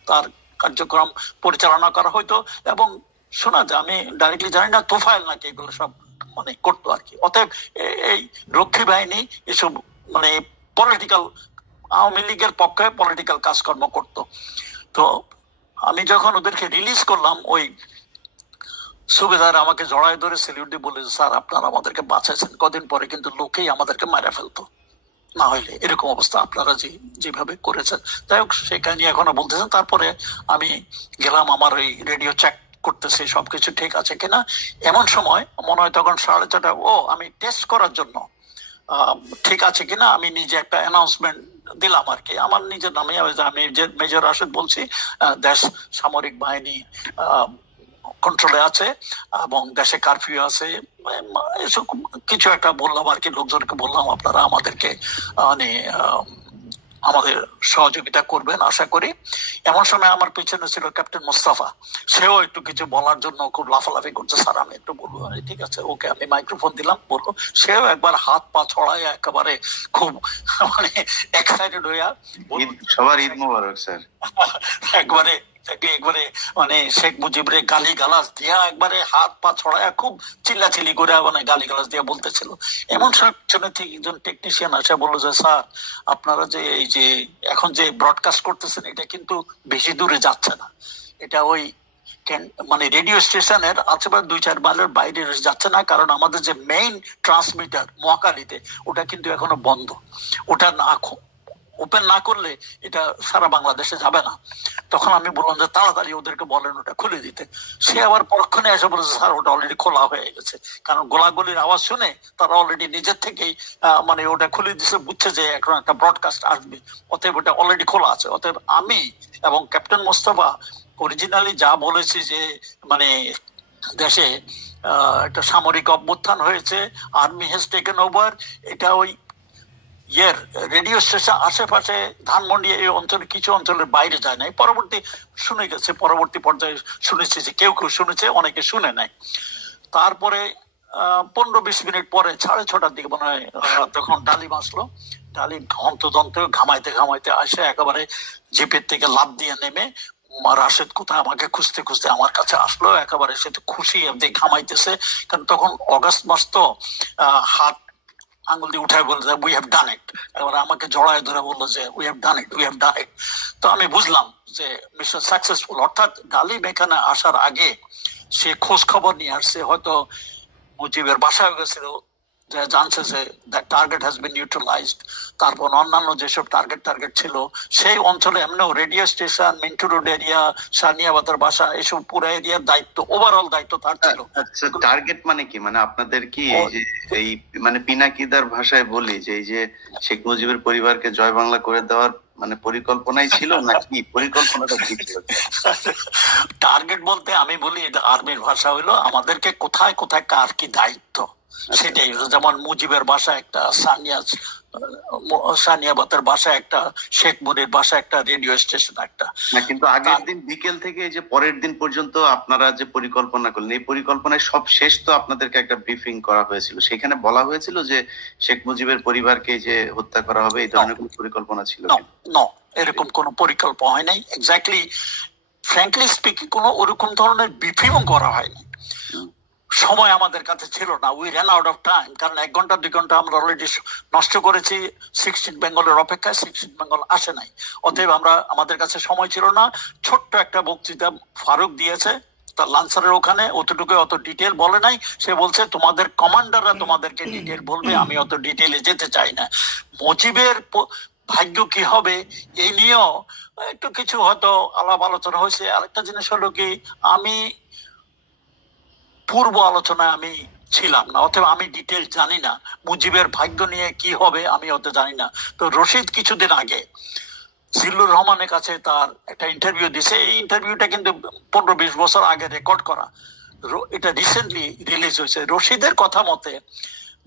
তার কার্যক্রম পরিচালনা করা হইতো। এবং শোনা যায়, আমি ডাইরেক্টলি জানি না, তোফায়েল নাকি এগুলো সব মানে করতো আর কি। অতএব এই রক্ষী বাহিনী এসব মানে পলিটিক্যাল, আওয়ামী লীগের পক্ষে পলিটিক্যাল কাজকর্ম করতো। তো আমি যখন ওদেরকে রিলিজ করলাম, ওই সুবেদার আমাকে জড়ায় ধরে সেলিউট দিয়ে বলে, স্যার আপনারা আমাদেরকে বাঁচাইছেন, কদিন পরে কিন্তু লোকেই আমাদেরকে মারা ফেলতো, না হইলে এরকম অবস্থা আপনারা যেভাবে করেছেন। যাই হোক, সেই কাহিনী এখনো বলতেছেন। তারপরে আমি গেলাম, আমার ওই রেডিও চেক করতেছি সবকিছু ঠিক আছে কিনা। এমন সময় মনে হয় তখন 4:30, আমি টেস্ট করার জন্য ঠিক আছে কিনা আমি নিজে একটা অ্যানাউন্সমেন্ট দিলাম আর কি, আমার নিজের নামে। আমি মেজর রাশেদ বলছি, দেশ সামরিক বাহিনী কন্ট্রোলে আছে এবং দেশে কারফিউ আছে, এসব কিছু একটা বললাম আর কি। লোকজনকে বললাম আপনারা আমাদেরকে মানে আমাদের সহযোগিতা করবেন আশা করি। এমন সময় আমার পিছনে ছিল ক্যাপ্টেন মোস্তফা, সেও একটু কিছু বলার জন্য খুব লাফালাফি করছে, স্যার আমি একটু বলবো। ঠিক আছে, ওকে আমি মাইক্রোফোন দিলাম, বললো। সেও একবার হাত পা ছড়ায় একেবারে খুব মানে এক্সাইটেড হইয়া, সবার ঈদ মোবারক স্যার, একবারে একবারে মানে শেখ মুজিবরে গালি গালাজ দিয়া একবারে হাত পা ছড়ায় খুব চিল্লাচিল্লি করে মানে গালি গালাজ দিয়া বলতেছিল। এমন সময় থেকে একজন টেকনিশিয়ান আসে বললো যে স্যার আপনারা যে এই যে এখন যে ব্রডকাস্ট করতেছেন এটা কিন্তু বেশি দূরে যাচ্ছে না, এটা ওই মানে রেডিও স্টেশনের আশেপাশে 2-4 মাইলের বাইরে যাচ্ছে না, কারণ আমাদের যে মেইন ট্রান্সমিটার মহাকালীতে ওটা কিন্তু এখনো বন্ধ, ওটা না ওপেন না করলে এটা সারা বাংলাদেশে যাবে না। তখন আমি বললাম যে তাড়াতাড়ি ওদেরকে বলেন ওটা খুলে দিতে। সে আবার পরক্ষণে এসে বলেছে স্যার ওটা অলরেডি খোলা হয়ে গেছে, কারণ গোলাগুলির আওয়াজ শুনে তারা অলরেডি নিজের থেকেই মানে ওটা খুলে দিচ্ছে, বুঝছে যে এখন একটা ব্রডকাস্ট আসবে, অতএব ওটা অলরেডি খোলা আছে। অতএব আমি এবং ক্যাপ্টেন মোস্তফা অরিজিনালি যা বলেছি যে মানে দেশে একটা সামরিক অভ্যুত্থান হয়েছে, আর্মি হ্যাজ টেকেন ওভার, এটা ওই রেডিও স্টেশন আশেপাশে ধানমন্ডি এই অঞ্চলে কিছু অঞ্চলের বাইরে যায় নাই। পরবর্তী শুনে গেছে, পরবর্তী পর্যায়ে শুনেছি যে কেউ কেউ শুনেছে, অনেকে শুনে নাই। তারপরে 15-20 মিনিট পরে 6:30টার দিকে মনে হয় তখন ডালিম আসলো। ডালিম হন্তদন্ত ঘামাইতে ঘামাইতে আসে একেবারে জিপের থেকে লাফ দিয়ে নেমে রাশেদ কোথায় আমাকে খুঁজতে খুঁজতে আমার কাছে আসলো। একেবারে সে তো খুশি ঘামাইতেছে, কারণ তখন অগাস্ট মাস তো হাত আঙুল দিয়ে উঠায় বললো যে উই হ্যাভ ডান ইট। এবার আমাকে জড়ায় ধরে বললো যে we have done it, we have done it. তো আমি বুঝলাম যে মিশন সাকসেসফুল। অর্থাৎ ডালিম এখানে আসার আগে সে খোঁজ খবর নিয়ে আসছে, হয়তো মুজিবের বাসায় গেছিল, জানছে যে টার্গেট হ্যাজ বিন নিউট্রালাইজড। তারপর অন্যান্য যেসব টার্গেট ছিল সেই অঞ্চলে এমনিও radio station, Mintu road area, সানিয়াবাতার বাসা, এসব পুরো এরিয়ার দায়িত্ব, ওভারঅল দায়িত্ব তার ছিল। আচ্ছা, টার্গেট মানে কি? মানে আপনাদের কি এই মানে পিনাকিদার ভাষায় বলি যে এই যে শেখ মুজিবের পরিবারকে জয় বাংলা করে দেওয়ার মানে পরিকল্পনাই ছিল নাকি? পরিকল্পনাটা কি ছিল? টার্গেট বলতে আমি বলি এটা আর্মির ভাষা হইলো আমাদেরকে কোথায় কোথায় কার কি দায়িত্ব সেটাই। যেমন মুজিবের বাসা একটা, সানিয়াবাতের বাসা একটা, শেখ মুনির বাসা একটা, রেডিও স্টেশন একটা। কিন্তু আগের দিন বিকেল থেকে যে পরের দিন পর্যন্ত আপনারা যে পরিকল্পনা করলেন, এই পরিকল্পনায় সব শেষ তো আপনাদেরকে একটা ব্রিফিং করা হয়েছিল, সেখানে বলা হয়েছিল যে শেখ মুজিবের পরিবারকে যে হত্যা করা হবে, এই ধরনের কোন পরিকল্পনা ছিল? এরকম কোন পরিকল্পনা হয় নাই। এক্স্যাক্টলি ফ্র্যাঙ্কলি স্পিকিং কোনো ওরকম ধরনের ব্রিফিংও করা হয়নি। সময় আমাদের কাছে ছিল না, we ran out of time. কারণ 1 ঘন্টা 2 ঘন্টা আমরা অলরেডি নষ্ট করেছি 16 বেঙ্গলের অপেক্ষায়, 16 বেঙ্গল আসে নাই। অতএব আমাদের কাছে সময় ছিল না। ছোট্ট একটা বক্তৃতা ফারুক দিয়েছে তার লান্সারের ওখানে, অতটুকু অত ডিটেল বলে নাই। সে বলছে তোমাদের কমান্ডাররা তোমাদেরকে ডিটেল বলবে, আমি অত ডিটেলে যেতে চাই না। মুজিবের ভাগ্য কি হবে এই নিয়েও একটু কিছু হয়তো আলাপ আলোচনা হয়েছে। আরেকটা জিনিস হলো কি, আমি পূর্ব আলোচনায় আমি ছিলাম না, অথবা আমি ডিটেল জানি না মুজিবের ভাগ্য নিয়ে কি হবে, আমি অত জানি না। তো রশিদ কিছুদিন আগে জিল্লুর রহমানের কাছে তার একটা ইন্টারভিউ দিছে। এই ইন্টারভিউটা কিন্তু 15-20 বছর আগে রেকর্ড করা, এটা রিসেন্টলি রিলিজ হয়েছে। রশিদের কথা মতে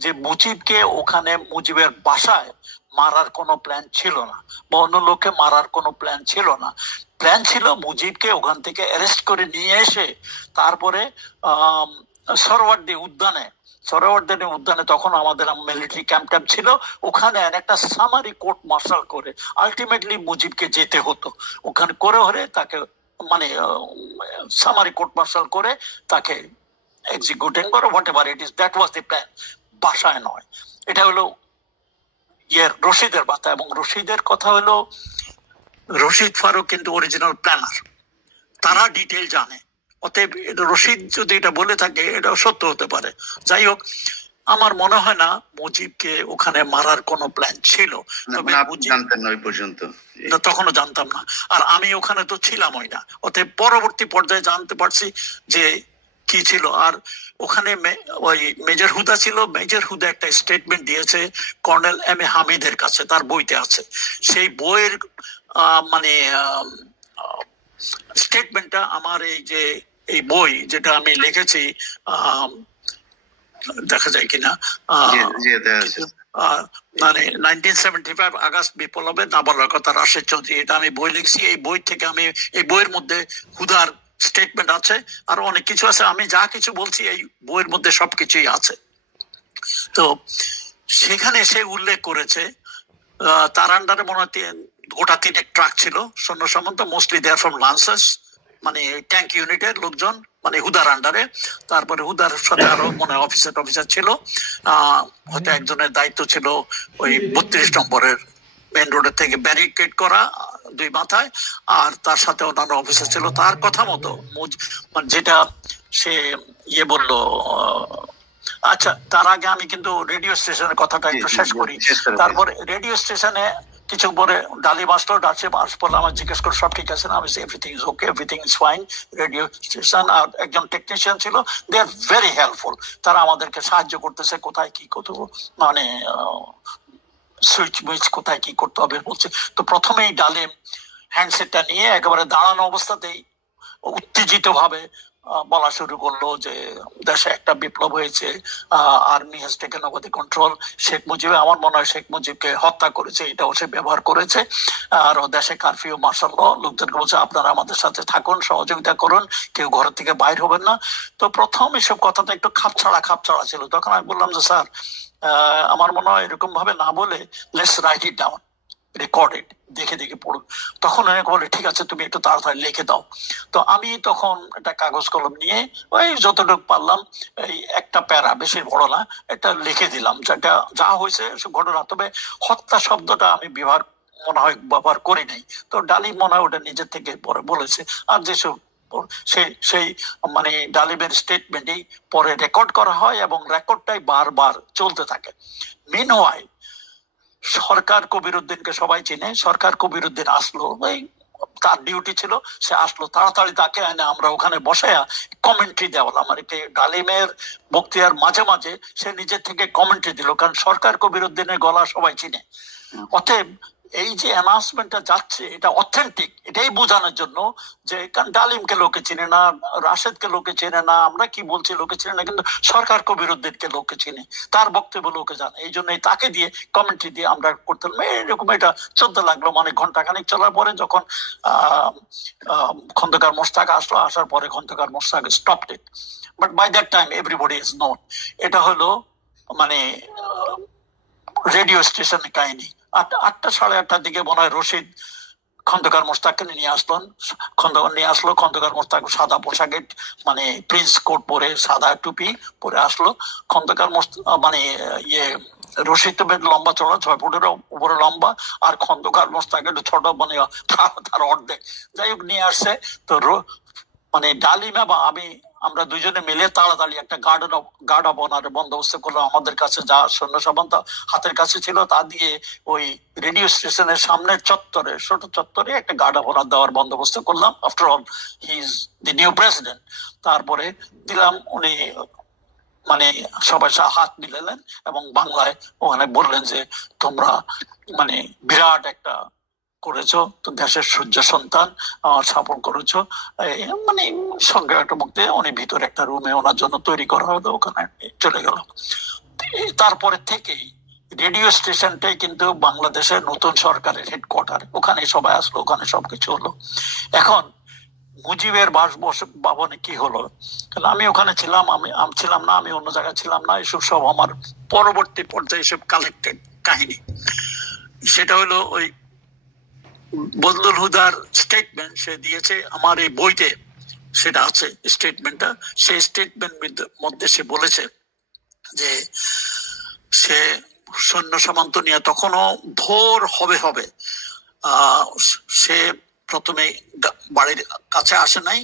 যে মুজিবকে ওখানে মুজিবের বাসায় মারার কোনো প্ল্যান ছিল না, বা অন্য লোককে মারার কোনো প্ল্যান ছিল না। প্ল্যান ছিল মুজিবকে ওখান থেকে অ্যারেস্ট করে নিয়ে এসে তারপরে সরওয়ার্দী উদ্যানে তখন আমাদের মিলিটারি ক্যাম্প ছিল, ওখানে একটা সামারি কোর্ট মার্শাল করে আলটিমেটলি মুজিবকে যেতে হতো। ওখানে করে তাকে মানে সামারি কোর্ট মার্শাল করে তাকে এক্সিকিউটিং করো, what ever it is, that was the plan. বাসায় নয়। এটা হলো রশিদের কথা। এবং রশিদের কথা হলো রশিদ ফারুক কিন্তু অরিজিনাল প্ল্যানার, তারা ডিটেল জানে। অতএব রশিদ যদি এটা বলে থাকে এটা সত্য হতে পারে। যাই হোক, আমার মনে হয় না মুজিবকে ওখানে মারার কোনো প্ল্যান ছিল। তবে তখনও জানতাম না, আর আমি ওখানে তো ছিলামই না। অতএব পরবর্তী পর্যায়ে জানতে পারছি যে কি ছিল। আর ওখানে ওই মেজর হুদা ছিল, মেজর হুদা একটা স্টেটমেন্ট দিয়েছে কর্নেল এম এ হামিদের কাছে, তার বইতে আছে। সেই বইয়ের মানে স্টেটমেন্টটা আমার এই বই যেটা আমি লিখেছি, দেখা যায় কিনা, মানে 1975 আগস্ট বিপ্লবে না বলার কথা রাশেদ চৌধুরী, এটা আমি বই লিখছি। এই বই থেকে আমি এই বইয়ের মধ্যে হুদার স্টেটমেন্ট আছে, আর অনেক কিছু আছে। আমি যা কিছু বলছি এই বইয়ের মধ্যে সবকিছুই আছে। তো সেখানে সে উল্লেখ করেছে তার আন্ডারে মনে হয় গোটা 3 ট্রাক ছিল সৈন্য সামন্ত, মোস্টলি দেয়ার ফ্রম লান্সার্স, মানে ট্যাঙ্ক ইউনিটের লোকজন, মানে হুদার আন্ডারে। তারপরে হুদার সাথে আরো মনে হয় অফিসার ছিল, হয়তো একজনের দায়িত্ব ছিল ওই 32 নম্বরের মেন রোডের থেকে ব্যারিকেড করা দুই মাথায়, আর তার সাথে অন্যান্য অফিসার ছিল। তার কথা মতো যেটা সে বললো। আচ্ছা, তার আগে আমি কিন্তু রেডিও স্টেশনের কথাটা একটু শেষ করি। তারপরে রেডিও স্টেশনে কিছু পরে ডালিম আসলো, আসলে আমার জিজ্ঞেস করে সব ঠিক আছে না, আমি everything is okay, everything is fine. Radio station আর একজন টেকনিশিয়ান ছিল, দে আর ভেরি হেল্পফুল। তারা আমাদেরকে সাহায্য করতেছে, কোথায় কি কত মানে সুইচ মুইচ কোথায় কি করতে হবে বলছে। তো প্রথমেই ডালিম হ্যান্ডসেটটা নিয়ে একেবারে দাঁড়ানো অবস্থাতেই উত্তেজিত ভাবে বলা শুরু করলো যে দেশে একটা বিপ্লব হয়েছে, army has taken over the control. Sheikh Mujib, আমার মনে হয় শেখ মুজিবকে হত্যা করেছে, এটাও সে ব্যবহার করেছে। আর দেশে কারফিউ, মার্শাল ল, লোকজনকে বলছে আপনারা আমাদের সাথে থাকুন, সহযোগিতা করুন, কেউ ঘর থেকে বাইর হবেন না। তো প্রথম এসব কথাটা একটু খাপছাড়া ছিল। তখন আমি বললাম যে স্যার, আমার মনে হয় এরকম ভাবে না বলে let's write it down, recorded, দেখে পড়ুন। তখন অনেক বলে ঠিক আছে তুমি একটু তাড়াতাড়ি লিখে দাও। তো আমি তখন একটা কাগজ কলম নিয়ে ওই যতটুকু পারলাম, এই একটা প্যারা, বেশি বড় না, এটা লিখে দিলাম যেটা যা হয়েছে ঘটনা। তবে হত্যা শব্দটা আমি মনে হয় ব্যবহার করি নাই। তো ডালিম মনে হয় ওটা নিজের থেকে পরে বলেছে। আর যেসব সেই মানে ডালিমের স্টেটমেন্টই পরে রেকর্ড করা হয় এবং রেকর্ডটাই বারবার চলতে থাকে। মিনওয়াইল সরকার কবিরউদ্দিনকে সবাই চিনে। সরকার কবিরউদ্দিন আসলো, ওই তার ডিউটি ছিল, সে আসলো তাড়াতাড়ি, তাকে এনে আমরা ওখানে বসায়া কমেন্ট্রি দেওয়ালাম। আর কি ডালিমের বক্তৃতার মাঝে মাঝে সে নিজের থেকে কমেন্ট্রি দিল, কারণ সরকার কবিরউদ্দিনের গলা সবাই চিনে। অতএব এই যে অ্যানাউন্সমেন্টটা যাচ্ছে এটা অথেন্টিক, এটাই বোঝানোর জন্য যে কারণ ডালিমকে লোকে চিনে না, রাশেদকে লোকে চেনে না, আমরা কি বলছি লোকে চিনে না, কিন্তু সরকার কবিরউদ্দিনকে লোকে চিনে, তার বক্তব্য লোকে জানে। এই জন্য তাকে দিয়ে কমেন্ট্রি দিয়ে আমরা করতাম। এরকম এটা চলতে লাগলো, মানে ঘন্টাখানিক চলার পরে যখন খন্দকার মোশতাক আসলো, আসার পরে Khondaker Mostaq stopped it. But by that time everybody is known. এটা হলো মানে রেডিও স্টেশনের কাহিনী। 8টা সাড়ে 8টার দিকে মনে হয় রশিদ খন্দকার মোশতাককে নিয়ে আসলো। খন্দকার মোশতাক সাদা পোশাকে, মানে প্রিন্স কোট পরে, সাদা টুপি পরে আসলো। খন্দকার মানে রশিদ তো বেশ লম্বা চড়া, 6 ফুটের উপরে লম্বা, আর খন্দকার মোশতাক একটু ছোট, মানে তার অর্ধেক। যাই হোক নিয়ে আসছে। তো মানে ডালিমা বা আমরা দুইজনে মিলে তাড়াতাড়ি একটা গার্ড অব অনারের বন্দোবস্ত করলাম। আমাদের কাছে যা সৈন্য সামন্ত হাতের কাছে ছিল তা দিয়ে ওই রেডিও স্টেশনের সামনের চত্বরে, ছোট চত্বরে একটা গার্ড অব অনার দেওয়ার বন্দোবস্ত করলাম। After all he is the new president. তারপরে দিলাম, উনি মানে সবাই হাত মিলালেন এবং বাংলায় ওখানে বললেন যে তোমরা মানে বিরাট একটা করেছো, তো দেশের সূর্য সন্তান স্থাপন করেছো। মানে সঙ্গে একটা মুক্তি, উনি ভিতরে একটা রুমে ওনার জন্য তৈরি করা হতো, ওখানে চলে গেল। তারপরে থেকেই রেডিও স্টেশনটাই কিন্তু বাংলাদেশের নতুন সরকারের হেডকোয়ার্টার। ওখানে সবাই আসলো, ওখানে সবকিছু হলো। এখন মুজিবের বাসভবনে কি হলো, আমি ওখানে ছিলাম, আমি ছিলাম না, আমি অন্য জায়গায় ছিলাম না। এসব সব আমার পরবর্তী পর্যায়ে এসব কালেক্টেড কাহিনী। সেটা হলো ওই বদলুল হুদার স্টেটমেন্ট সে দিয়েছে আমার এই বইতে, সেটা আছে স্টেটমেন্টটা। সেই স্টেটমেন্ট মধ্যে সে বলেছে যে সে সৈন্য সামন্ত নিয়ে তখনও ভোর হবে সে প্রথমে বাড়ির কাছে আসে নাই,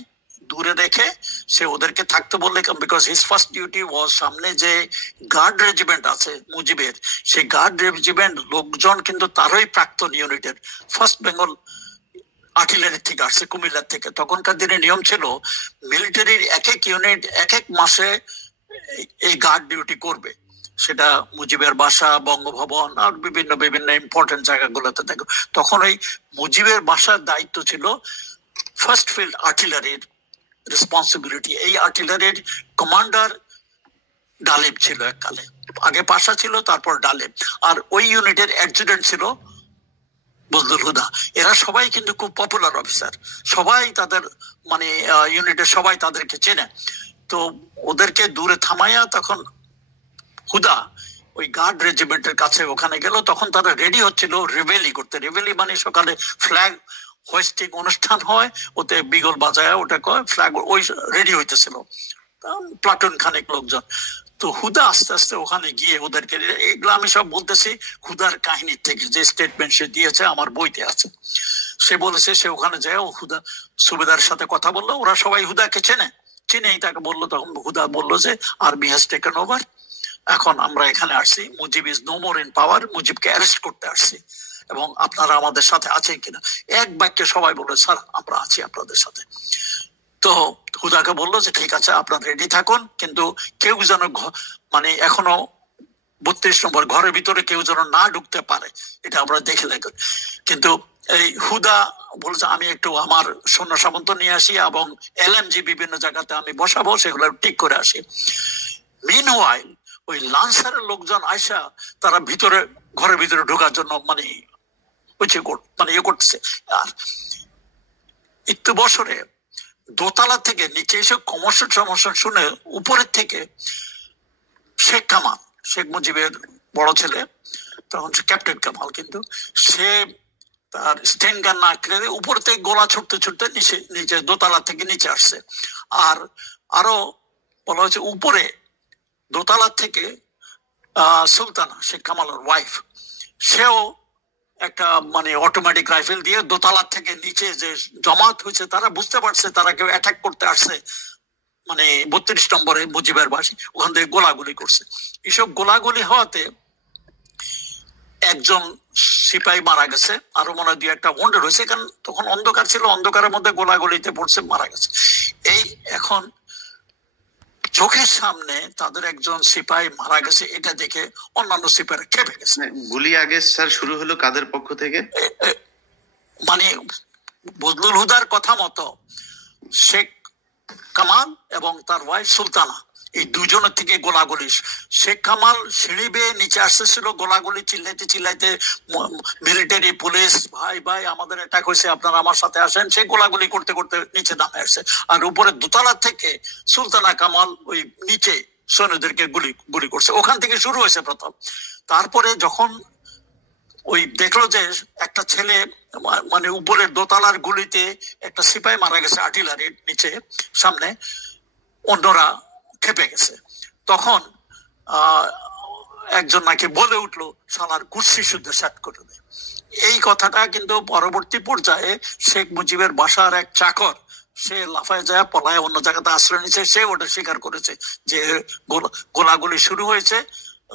দূরে রেখে সে ওদেরকে থাকতে বললে, বিকজ হিজ ফার্স্ট ডিউটি ওয়াজ সামনে যে গার্ড রেজিমেন্ট আছে মুজিবের, সেই গার্ড রেজিমেন্ট লোকজন কিন্তু তারই প্রাক্তন ইউনিটের, ফার্স্ট বেঙ্গল আর্টিলারি থেকে আসছে, কুমিল্লার থেকে। তখনকার দিনে নিয়ম ছিল মিলিটারির এক এক ইউনিট এক এক মাসে এই গার্ড ডিউটি করবে। সেটা মুজিবের বাসা, বঙ্গভবন আর বিভিন্ন ইম্পর্টেন্ট জায়গাগুলোতে দেখো। তখন ওই মুজিবের বাসার দায়িত্ব ছিল ফার্স্ট ফিল্ড আর্টিলারির রেসপন্সিবিলিটি। এই আর্টিলারির কমান্ডার ডালিম ছিল এককালে, আগে পাশা ছিল, তারপর ডালিম। আর ওই ইউনিটের অ্যাডজুটেন্ট ছিল বদলুল হুদা। এরা সবাই কিন্তু খুব পপুলার অফিসার, সবাই তাদের মানে ইউনিটের সবাই তাদেরকে চেনে। তো ওদেরকে দূরে থামাইয়া তখন হুদা ওই গার্ড রেজিমেন্টের কাছে ওখানে গেল। তখন তারা রেডি হচ্ছিল রিভেলি করতে। রিভেলি মানে সকালে ফ্ল্যাগ হোয়েস্টিং অনুষ্ঠান হয়, ওতে বিগল বাজায় ওটা কয় ফ্ল্যাগ ওই রেডি হইতেছিল প্লাটুন খানিক লোকজন। তো হুদা আস্তে আস্তে ওখানে গিয়ে ওদেরকে, এগুলো আমি সব বলতেছি হুদার কাহিনীর থেকে, যে স্টেটমেন্ট সে দিয়েছে আমার বইতে আছে। সে বলেছে সে ওখানে যায়, ও হুদা সুবেদার সাথে কথা বললো, ওরা সবাই হুদাকে চিনেই তাকে বললো। তখন হুদা বললো যে আর্মি হ্যাজ টেকেন ওভার, এখন আমরা এখানে আসছি, Mujib is no more in power, মুজিবকে অ্যারেস্ট করতে আসছি, এবং আপনারা আমাদের সাথে আছেন কিনা। এক বাক্যে সবাই বললো স্যার আমরা আছি আপনাদের সাথে। তো হুদাকে বললো যে ঠিক আছে আপনার রেডি থাকুন, কিন্তু কেউ যেন মানে এখনো 32 নম্বর ঘরের ভিতরে কেউ যেন না ঢুকতে পারে, এটা আমরা দেখে দেখুন। কিন্তু এই হুদা বলছে আমি একটু আমার সৈন্য সামন্ত নিয়ে আসি এবং এলএমজি বিভিন্ন জায়গাতে আমি বসাবো, সেগুলো ঠিক করে আসি। মিনওয়াইল ওই লান্সারের লোকজন আইসা তারা ভিতরে ঘরের ভিতরে ঢোকার জন্য মানে ইয়ে করতেছে। আর একটু বছরে দোতলা থেকে নিচে এসে কমর্শন সমর্শন শুনে উপরের থেকে শেখ কামাল, শেখ মুজিবের বড় ছেলে, তখন সে ক্যাপ্টেন কামাল, কিন্তু সে তার স্টেন গান না কেড়ে উপর থেকে গোলা ছুটতে ছুটতে নিচে দোতলা থেকে নিচে আসছে। আর আরো বলা হয়েছে উপরে দোতলা থেকে সুলতানা শেখ কামালের ওয়াইফ, সেও একটা মানে অটোমেটিক রাইফেল দিয়ে দোতলা থেকে নিচে যে জমাত হয়েছে তারা বুঝতে পারছে তারা কেউ অ্যাটাক করতে আসছে, মানে 32 নম্বরে মুজিবের বাসী, ওখান থেকে গোলাগুলি করছে। এসব গোলাগুলি হওয়াতে একজন সিপাহী মারা গেছে, আরো মনে হয় 2-1টা ওয়ান্ডেড হয়েছে, কারণ তখন অন্ধকার ছিল, অন্ধকারের মধ্যে গোলাগুলিতে পড়ছে, মারা গেছে। এই এখন চোখের সামনে তাদের একজন সিপাহী মারা গেছে, এটা দেখে অন্যান্য সিপাহীরা খেপে গেছে। গুলি আগে স্যার শুরু হলো কাদের পক্ষ থেকে? মানে বজলুল হুদার কথা মতো শেখ কামাল এবং তার ওয়াইফ সুলতানা, এই দুজনের থেকে গোলাগুলি। শেখ কামাল সিঁড়ি বেয়ে নিচে আসতেছিল, গোলাগুলি চিল্লাইতে চিল্লাইতে, মিলিটারি পুলিশ ভাই ভাই আমাদের অ্যাটাক হয়েছে আপনারা আমার সাথে আসেন, সে গোলাগুলি করতে করতে নিচে নামে আসছে। আর উপরে দোতলা থেকে সুলতানা কামাল ওই নিচে সৈন্যদেরকে গুলি করছে, ওখান থেকে শুরু হয়েছে প্রথম। তারপরে যখন ওই দেখলো যে একটা ছেলে মানে উপরের দোতলার গুলিতে একটা সিপাহী মারা গেছে আর্টিলারির নিচে সামনে, অন্যরা খেপে গেছে। তখন একজন নাকি বলে উঠলো শালার কুর্সি শুদ্ধ সেট করে দেয়। এই কথাটা কিন্তু পরবর্তী পর্যায়ে শেখ মুজিবের বাসার এক চাকর, সে লাফায় যায় পলায় অন্য জায়গাতে আশ্রয় নিচ্ছে, সে ওটা স্বীকার করেছে যে গোলাগুলি শুরু হয়েছে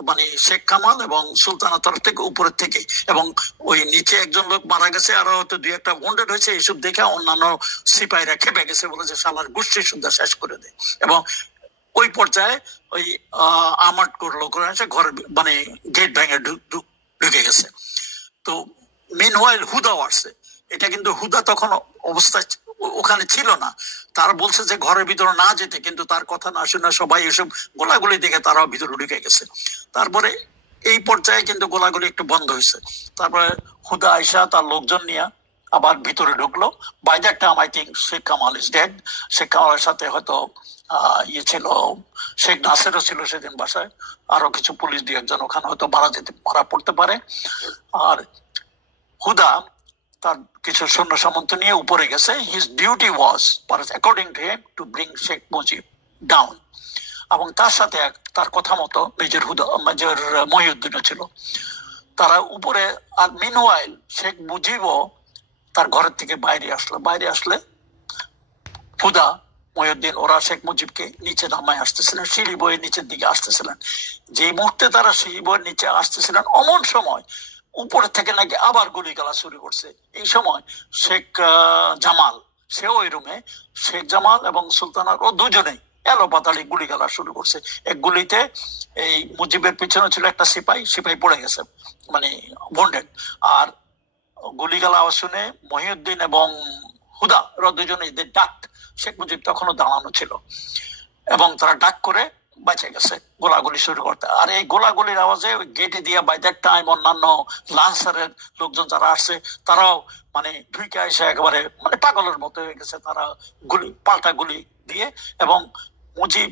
মানে শেখ কামাল এবং সুলতানার তরফ থেকে উপরের থেকে, এবং ওই নিচে একজন লোক মারা গেছে, আরো হয়তো 2-1টা ওয়ান্ডেড হয়েছে। এইসব দেখে অন্যান্য সিপাহীরা খেপে গেছে, বলেছে শালার গোষ্ঠী শুদ্ধ শেষ করে দেয়। এবং ওই পর্যায়ে ওই আমাট করলো, করে ঘর মানে গেট ভেঙে ঢুকে গেছে। তো মিনওয়াইল হুদাও আসছে, এটা কিন্তু হুদা তখন অবস্থায় ওখানে ছিল না, তারা বলছে যে ঘরের ভিতরে না যেতে, কিন্তু তার কথা না শুনে সবাই এসব গোলাগুলি দেখে তারাও ভিতরে ঢুকে গেছে। তারপরে এই পর্যায়ে কিন্তু গোলাগুলি একটু বন্ধ হয়েছে। তারপরে হুদা আয়সা তার লোকজন নিয়ে আবার ভিতরে ঢুকলো। By that time I think Sheikh Kamal is dead. Sheikh কামালের সাথে হয়তো ইয়ে ছিল, শেখ নাসেরও ছিল সেদিন বাসায়, আরো কিছু পুলিশ 2-1জন ওখানে হয়তো মারা পড়তে পারে। আর হুদা তার কিছু সৈন্য সামন্ত নিয়ে উপরে গেছে। His duty was according to him to bring Sheikh Mujib down, এবং তার সাথে তার কথা মতো মেজর মহিউদ্দিনও ছিল, তারা উপরে। আর মিনওয়াইল শেখ মুজিবও তার ঘরের থেকে বাইরে আসলে হুদা মহিউদ্দিন ওরা শেখ মুজিবকে নিচে নামায় আসতেছিলেন, সিঁড়ি বয়ে নিচের দিকে আসতেছিলেন। যে মুহূর্তে তারা সিঁড়ি বয়ে নিচে আসতেছিলেন, অমন সময় উপরে থেকে নাকি আবার গুলি গালা শুরু করছে। এই সময় শেখ জামাল, সেও ওই রুমে, শেখ জামাল এবং সুলতানার ও দুজনেই এলো পাতালি গুলি গালা শুরু করছে। এক গুলিতে এই মুজিবের পিছনে ছিল একটা সিপাহী পড়ে গেছে, মানে ওয়ান্ডেড। আর গুলি গালা আওয়াজ শুনে মহিউদ্দিন এবং হুদা ওরা দুজনেই ডাক, শেখ মুজিব তখনও দাঁড়ানো ছিল, এবং তারা ডাক করে বেঁচে গেছে গোলাগুলি শুরু করতে। আর এই গোলাগুলির আওয়াজে গেটে দিয়ে বাই দ্যাট টাইম অন্যান্য লান্সারের লোকজন যারা আসছে তারাও মানে ঢুকে এসে একেবারে মানে পাগলের মতো হয়ে গেছে, তারা পাল্টা গুলি দিয়ে। এবং মুজিব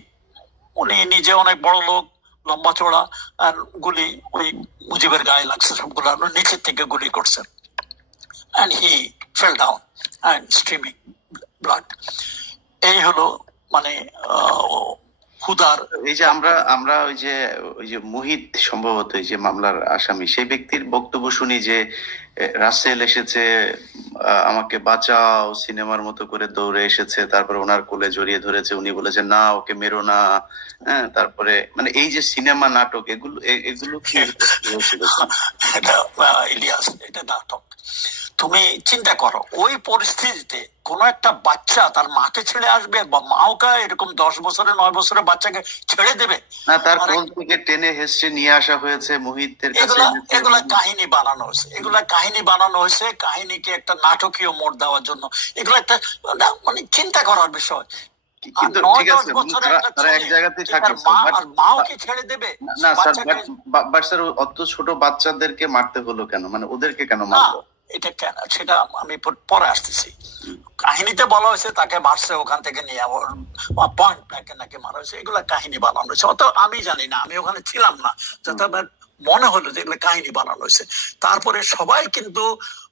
উনি নিজে অনেক বড় লোক, লম্বা চড়া, আর গুলি ওই মুজিবের গায়ে লাগছে সবগুলো, নিচের থেকে গুলি করছে, and he fell down. And streaming blood. এই হলো মানে হুদার। এই যে আমরা ওই যে মুহিত সম্ভবত এই যে মামলার আসামি, সেই ব্যক্তির বক্তব্য শুনি যে রাসেল এসেছে, আমাকে বাঁচাও, সিনেমার মতো করে দৌড়ে এসেছে, তারপরে ওনার কোলে জড়িয়ে ধরেছে, উনি বলেছে না ওকে মেরো না। হ্যাঁ, তারপরে মানে এই যে সিনেমা নাটক, এগুলো কি ইলিয়াস, এটা নাটক। তুমি চিন্তা করো ওই পরিস্থিতিতে কোন একটা বাচ্চা তার মাকে ছেড়ে আসবে, বা মাওকে এরকম 10 বছরের 9 বছরের বাচ্চাকে ছেড়ে দেবে না? তার কোল থেকে টেনে হেসে নিয়ে আসা হয়েছে মুহিতের কাছে। এগুলা কাহিনী বানানো হয়েছে, এগুলা কাহিনী বানানো হয়েছে, কাহিনীকে একটা নাটকীয় মোড় দেওয়ার জন্য। এগুলো একটা মানে চিন্তা করার বিষয়। মাওকে ছেড়ে দেবে না স্যার, অত ছোট বাচ্চাদেরকে মারতে হলো কেন? মানে ওদেরকে কেন মারলো? এটা কেন সেটা আমি পরে আসতেছি। কাহিনীতে বলা হয়েছে তাকে মারছে, ওখান থেকে নিয়ে পয়েন্ট নাকি মারা হয়েছে, এগুলা কাহিনী বানানো হয়েছে। অত আমি জানি না, আমি ওখানে ছিলাম না, যাতে আমার মনে হলো যে এগুলো কাহিনী বানানো হয়েছে। তারপরে সবাই কিন্তু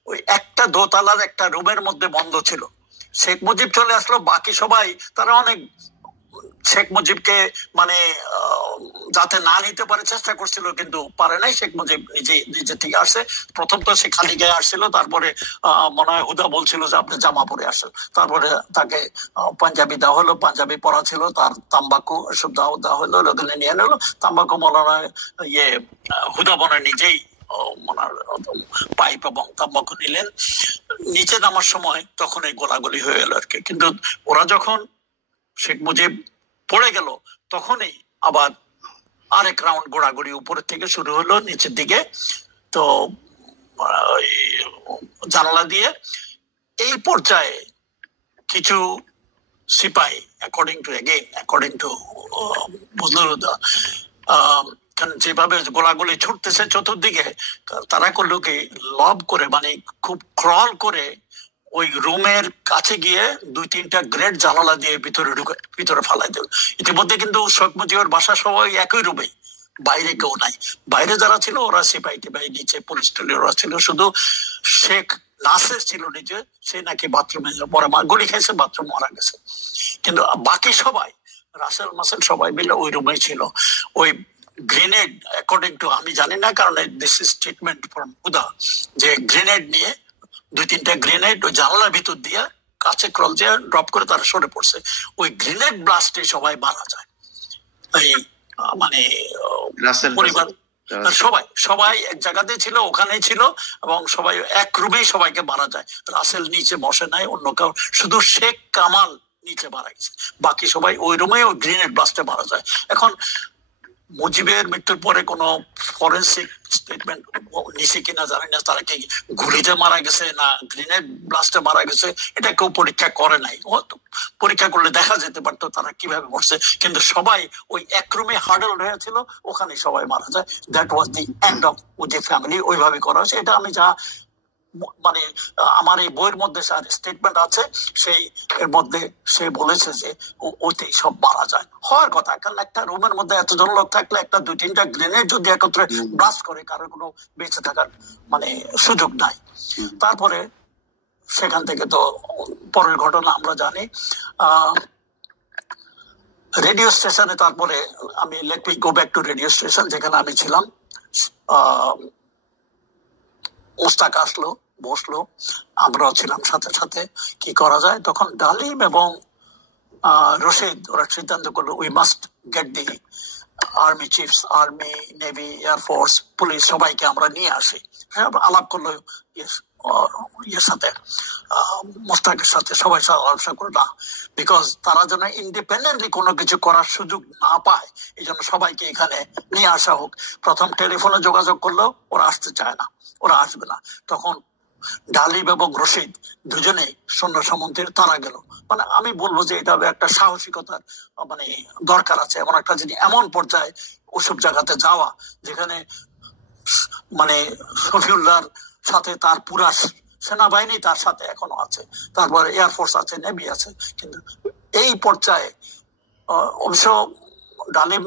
ওই একটা দোতলার একটা রুমের মধ্যে বন্ধ ছিল। শেখ মুজিব চলে আসলো, বাকি সবাই তারা অনেক শেখ মুজিবকে মানে যাতে না নিতে পারে চেষ্টা করছিল, কিন্তু পারে নাই। শেখ মুজিব নিজে থেকে আসছে। প্রথম তো সে খালি গায়ে আসছিল, তারপরে মনে হয় হুদা বলছিল যে আপনি জামা পরে আসেন, তারপরে তাকে পাঞ্জাবি দেওয়া হলো, পাঞ্জাবি পরা ছিল, তার তাম্বাকু এসব দেওয়া হলো, ওখানে নিয়ে নিল তাম্বাকু। মৌলানা হুদা মনে নিজেই পাইপ এবং তাম্বাকু নিলেন। নিচে নামার সময় তখন এই গোলাগুলি হয়ে গেল আর কি। কিন্তু ওরা যখন শেখ মুজিব পড়ে গেল তখনই আবার আরেক রাউন্ড গোড়াগড়ি উপরের থেকে শুরু হলো নিচের দিকে, তো জানালা দিয়ে। এই পর্যায়ে কিছু সিপাহী অ্যাকর্ডিং টু বজলুরুদ্দা যেভাবে গোলাগুলি ছুটতেছে চতুর্দিকে, তারা করলো কি লব করে মানে খুব ক্রল করে ওই রুমের কাছে গিয়ে 2-3টা গ্রেড জানালা দিয়ে ভিতরে ফালাই দিল। ইতিমধ্যে কিন্তু শেখ মুজিবের বাসা সবাই একই রুমে, বাইরে কেউ নাই। বাইরে যারা ছিল ওরা সিপাহী টিপাহী, নিচে পুলিশ টুলি ওরা ছিল, শুধু শেখ নাসির ছিল নিচে, সে নাকি বাথরুমে পরে গুলি খাইছে, বাথরুম মারা গেছে। কিন্তু বাকি সবাই রাসেল মাসেল সবাই মিলে ওই রুমে ছিল। ওই গ্রেনেড অ্যাকর্ডিং টু, আমি জানি না কারণ দিস ইজ স্টেটমেন্ট ফ্রম হুদা, যে গ্রেনেড নিয়ে 2-3টা গ্রেনেড ওই জানালার ভিতর দিয়ে কাছে ক্রল দিয়ে ড্রপ করে তারা সরে পড়ছে। ওই গ্রেনেড ব্লাস্টে সবাই মারা যায়। এই মানে পরিবার সবাই এক জায়গাতে ছিল, ওখানে ছিল, এবং সবাই এক রুমেই সবাইকে মারা যায়। রাসেল নিচে বসে নাই, অন্য কেউ, শুধু শেখ কামাল নিচে মারা গেছে, বাকি সবাই ওই রুমে ওই গ্রেনেড ব্লাস্টে মারা যায়। এখন মুজিবের মৃত্যুর পরে কোন ফরেন্সিক স্টেটমেন্ট নিছে কিনা জানি না, তারা কি গুলিতে মারা গেছে না গ্রেনেড ব্লাস্টে মারা গেছে, এটা কেউ পরীক্ষা করে নাই। পরীক্ষা করলে দেখা যেতে পারতো তারা কিভাবে মরছে। কিন্তু সবাই ওই এক রুমে হার্ডল হয়েছিল, ওখানে সবাই মারা যায়। That was the end of Mujib family. ওইভাবে করা হয়েছে। এটা আমি যা মানে আমার এই বইয়ের মধ্যে স্টেটমেন্ট আছে, সেই এর মধ্যে সে বলেছে যে ওতেই সব মারা যায়। হওয়ার কথা, কারণ একটা রুমের মধ্যে এতজন লোক থাকলে একটা 2-3টা গ্রেনেড যদি একত্রে ব্লাস্ট করে, কারোর কোনো বেঁচে থাকার মানে সুযোগ নাই। তারপরে সেখান থেকে তো পরের ঘটনা আমরা জানি। রেডিও স্টেশনে তারপরে আমি let me go back two radio station, যেখানে আমি ছিলাম। মোস্তাক আসলো, বসলো, আমরাও ছিলাম সাথে সাথে। কি করা যায় তখন? ডালিম এবং রশিদ ওরা সিদ্ধান্ত করলো we must get the army chiefs, army, navy, air force, police সবাইকে আমরা নিয়ে আসি। আলাপ করলো ইয়ের সাথে, মোস্তাকের সাথে, সবাই সাথে আলোচনা করলো না, বিকজ তারা যেন ইন্ডিপেন্ডেন্টলি কোনো কিছু করার সুযোগ না পায়, এই জন্য সবাইকে এখানে নিয়ে আসা হোক। প্রথম টেলিফোনে যোগাযোগ করলো, ওরা আসতে চায় না, ওরা আসবে না। তখন ডালিম এবং রশিদ দুজনেই সৈন্য সামন্তের তারা গেল। মানে আমি বলবো যে এটা একটা সাহসিকতার মানে দরকার আছে, এমন একটা জিনিস, এমন পর্যায়ে ওসব জায়গাতে যাওয়া যেখানে মানে শফিউল্লাহর সাথে তার পুরা সেনাবাহিনী তার সাথে এখনো আছে, তারপরে এয়ারফোর্স আছে, নেভি আছে। কিন্তু এই পর্যায়ে অবশ্য ডালিম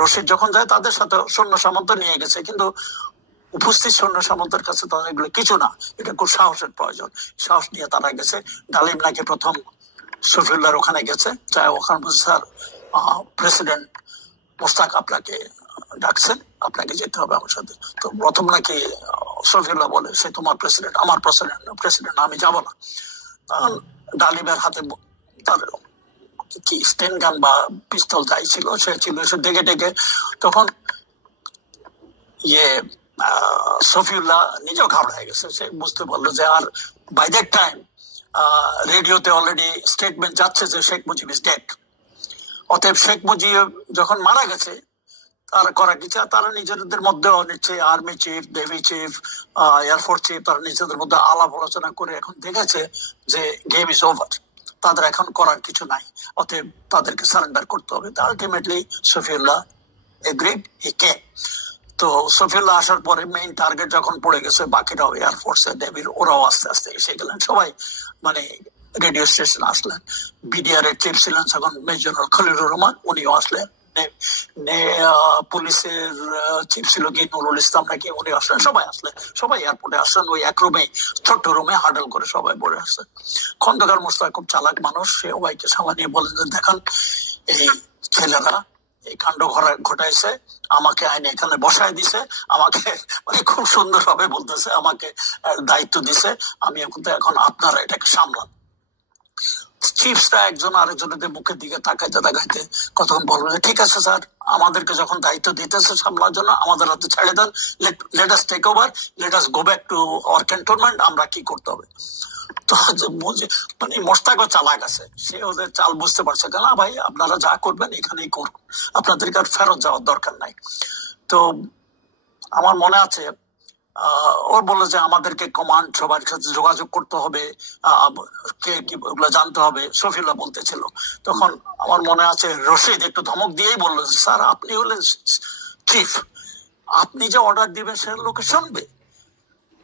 রশিদ যখন যায় তাদের সাথে সৈন্য সামন্ত নিয়ে গেছে, কিন্তু উপস্থিত সৈন্য সামন্তের কাছে তাদের এগুলো কিছু না, এটা খুব সাহসের প্রয়োজন। সাহস নিয়ে তারা গেছে। ডালিম নাকি প্রথম শফিউল্লাহর ওখানে গেছে, যাই ওখানে বলছে স্যার প্রেসিডেন্ট মোস্তাক আপনাকে ডাকছেন, আপনাকে যেতে হবে আমার সাথে। তো প্রথম নাকি শফিউল্লাহ বলে সে তোমার প্রেসিডেন্ট, আমার প্রেসিডেন্ট আমি যাব না। তখন ডালিমের হাতে তার কি স্টেন গান বা পিস্তল যাই ছিল সে ছিল, সে ডেকে ডেকে তখন শফিউল্লাহ নিজেও ঘাবড়ে হয়ে গেছে। সে বুঝতে পারলো যে আর বাই দ্যাট টাইম রেডিওতে অলরেডি স্টেটমেন্ট যাচ্ছে যে শেখ মুজিব ইজ ডেড। অতএব শেখ মুজিব যখন মারা গেছে তারা করা কিছু, তারা নিজেদের মধ্যে নিচ্ছে army chief, navy chief, air force chief, তারা নিজেদের মধ্যে আলাপ আলোচনা করে এখন দেখেছে যে গেম ইজ ওভার, তাদের এখন করার কিছু নাই, অতএব তাদেরকে সারেন্ডার করতে হবে। আলটিমেটলি শফিউল্লাহ এগ্রিড, হি কেম। তো শফিউল্লাহ আসার পরে মেইন টার্গেট যখন পড়ে গেছে, বাকিরাও এয়ারফোর্সের, নেভির, ওরাও আস্তে আস্তে এসে গেলেন। সবাই মানে রেডিও স্টেশন আসলেন। বিডিআর এর চিফ ছিলেন তখন মেজর জেনারেল খলিলুর রহমান, উনিও আসলেন। পুলিশের চিফ ছিল কি নুরুল ইসলাম নাকি, উনি আসলেন। সবাই আসলেন, সবাই এয়ারপোর্টে আসলেন। ওই এক রুমে, ছোট্ট রুমে হাডল করে সবাই পড়ে আসছে। খন্দকার মোস্তাক খুব চালাক মানুষ, সে সবাইকে সামনে নিয়ে বলেন যে দেখেন এই ছেলেরা এই কাণ্ড ঘটাইছে, আমাকে আইনে এখানে বসায় দিছে, আমাকে মানে খুব সুন্দর ভাবে বলতেছে, আমাকে দায়িত্ব দিছে, আমি এখন আপনারা এটাকে সামলান। চিফসরা একজন আরেকজনের মুখের দিকে তাকাইতে তাকাইতে কতক্ষণ বলবো যে ঠিক আছে স্যার, আমাদেরকে যখন দায়িত্ব দিতেছে সামলার জন্য আমাদের হাতে ছেড়ে দেন, let us take over, let us go back to our cantonment, আমরা কি করতে হবে। তো মানে মোস্তাকও চালাক আছে, সে ওদের চাল বুঝতে পারছে কেন, ভাই আপনারা যা করবেন এখানেই করুন, আপনাদেরকে আর ফেরত যাওয়ার দরকার নাই। তো আমার মনে আছে ওর বললো যে আমাদেরকে কমান্ড সবার সাথে যোগাযোগ করতে হবে, কে কি ওগুলো জানতে হবে, শফিউল্লাহ বলতেছিল। তখন আমার মনে আছে রশিদ একটু ধমক দিয়েই বললো যে স্যার আপনি হলেন চিফ, আপনি যে অর্ডার দিবেন সে লোকে শুনবে,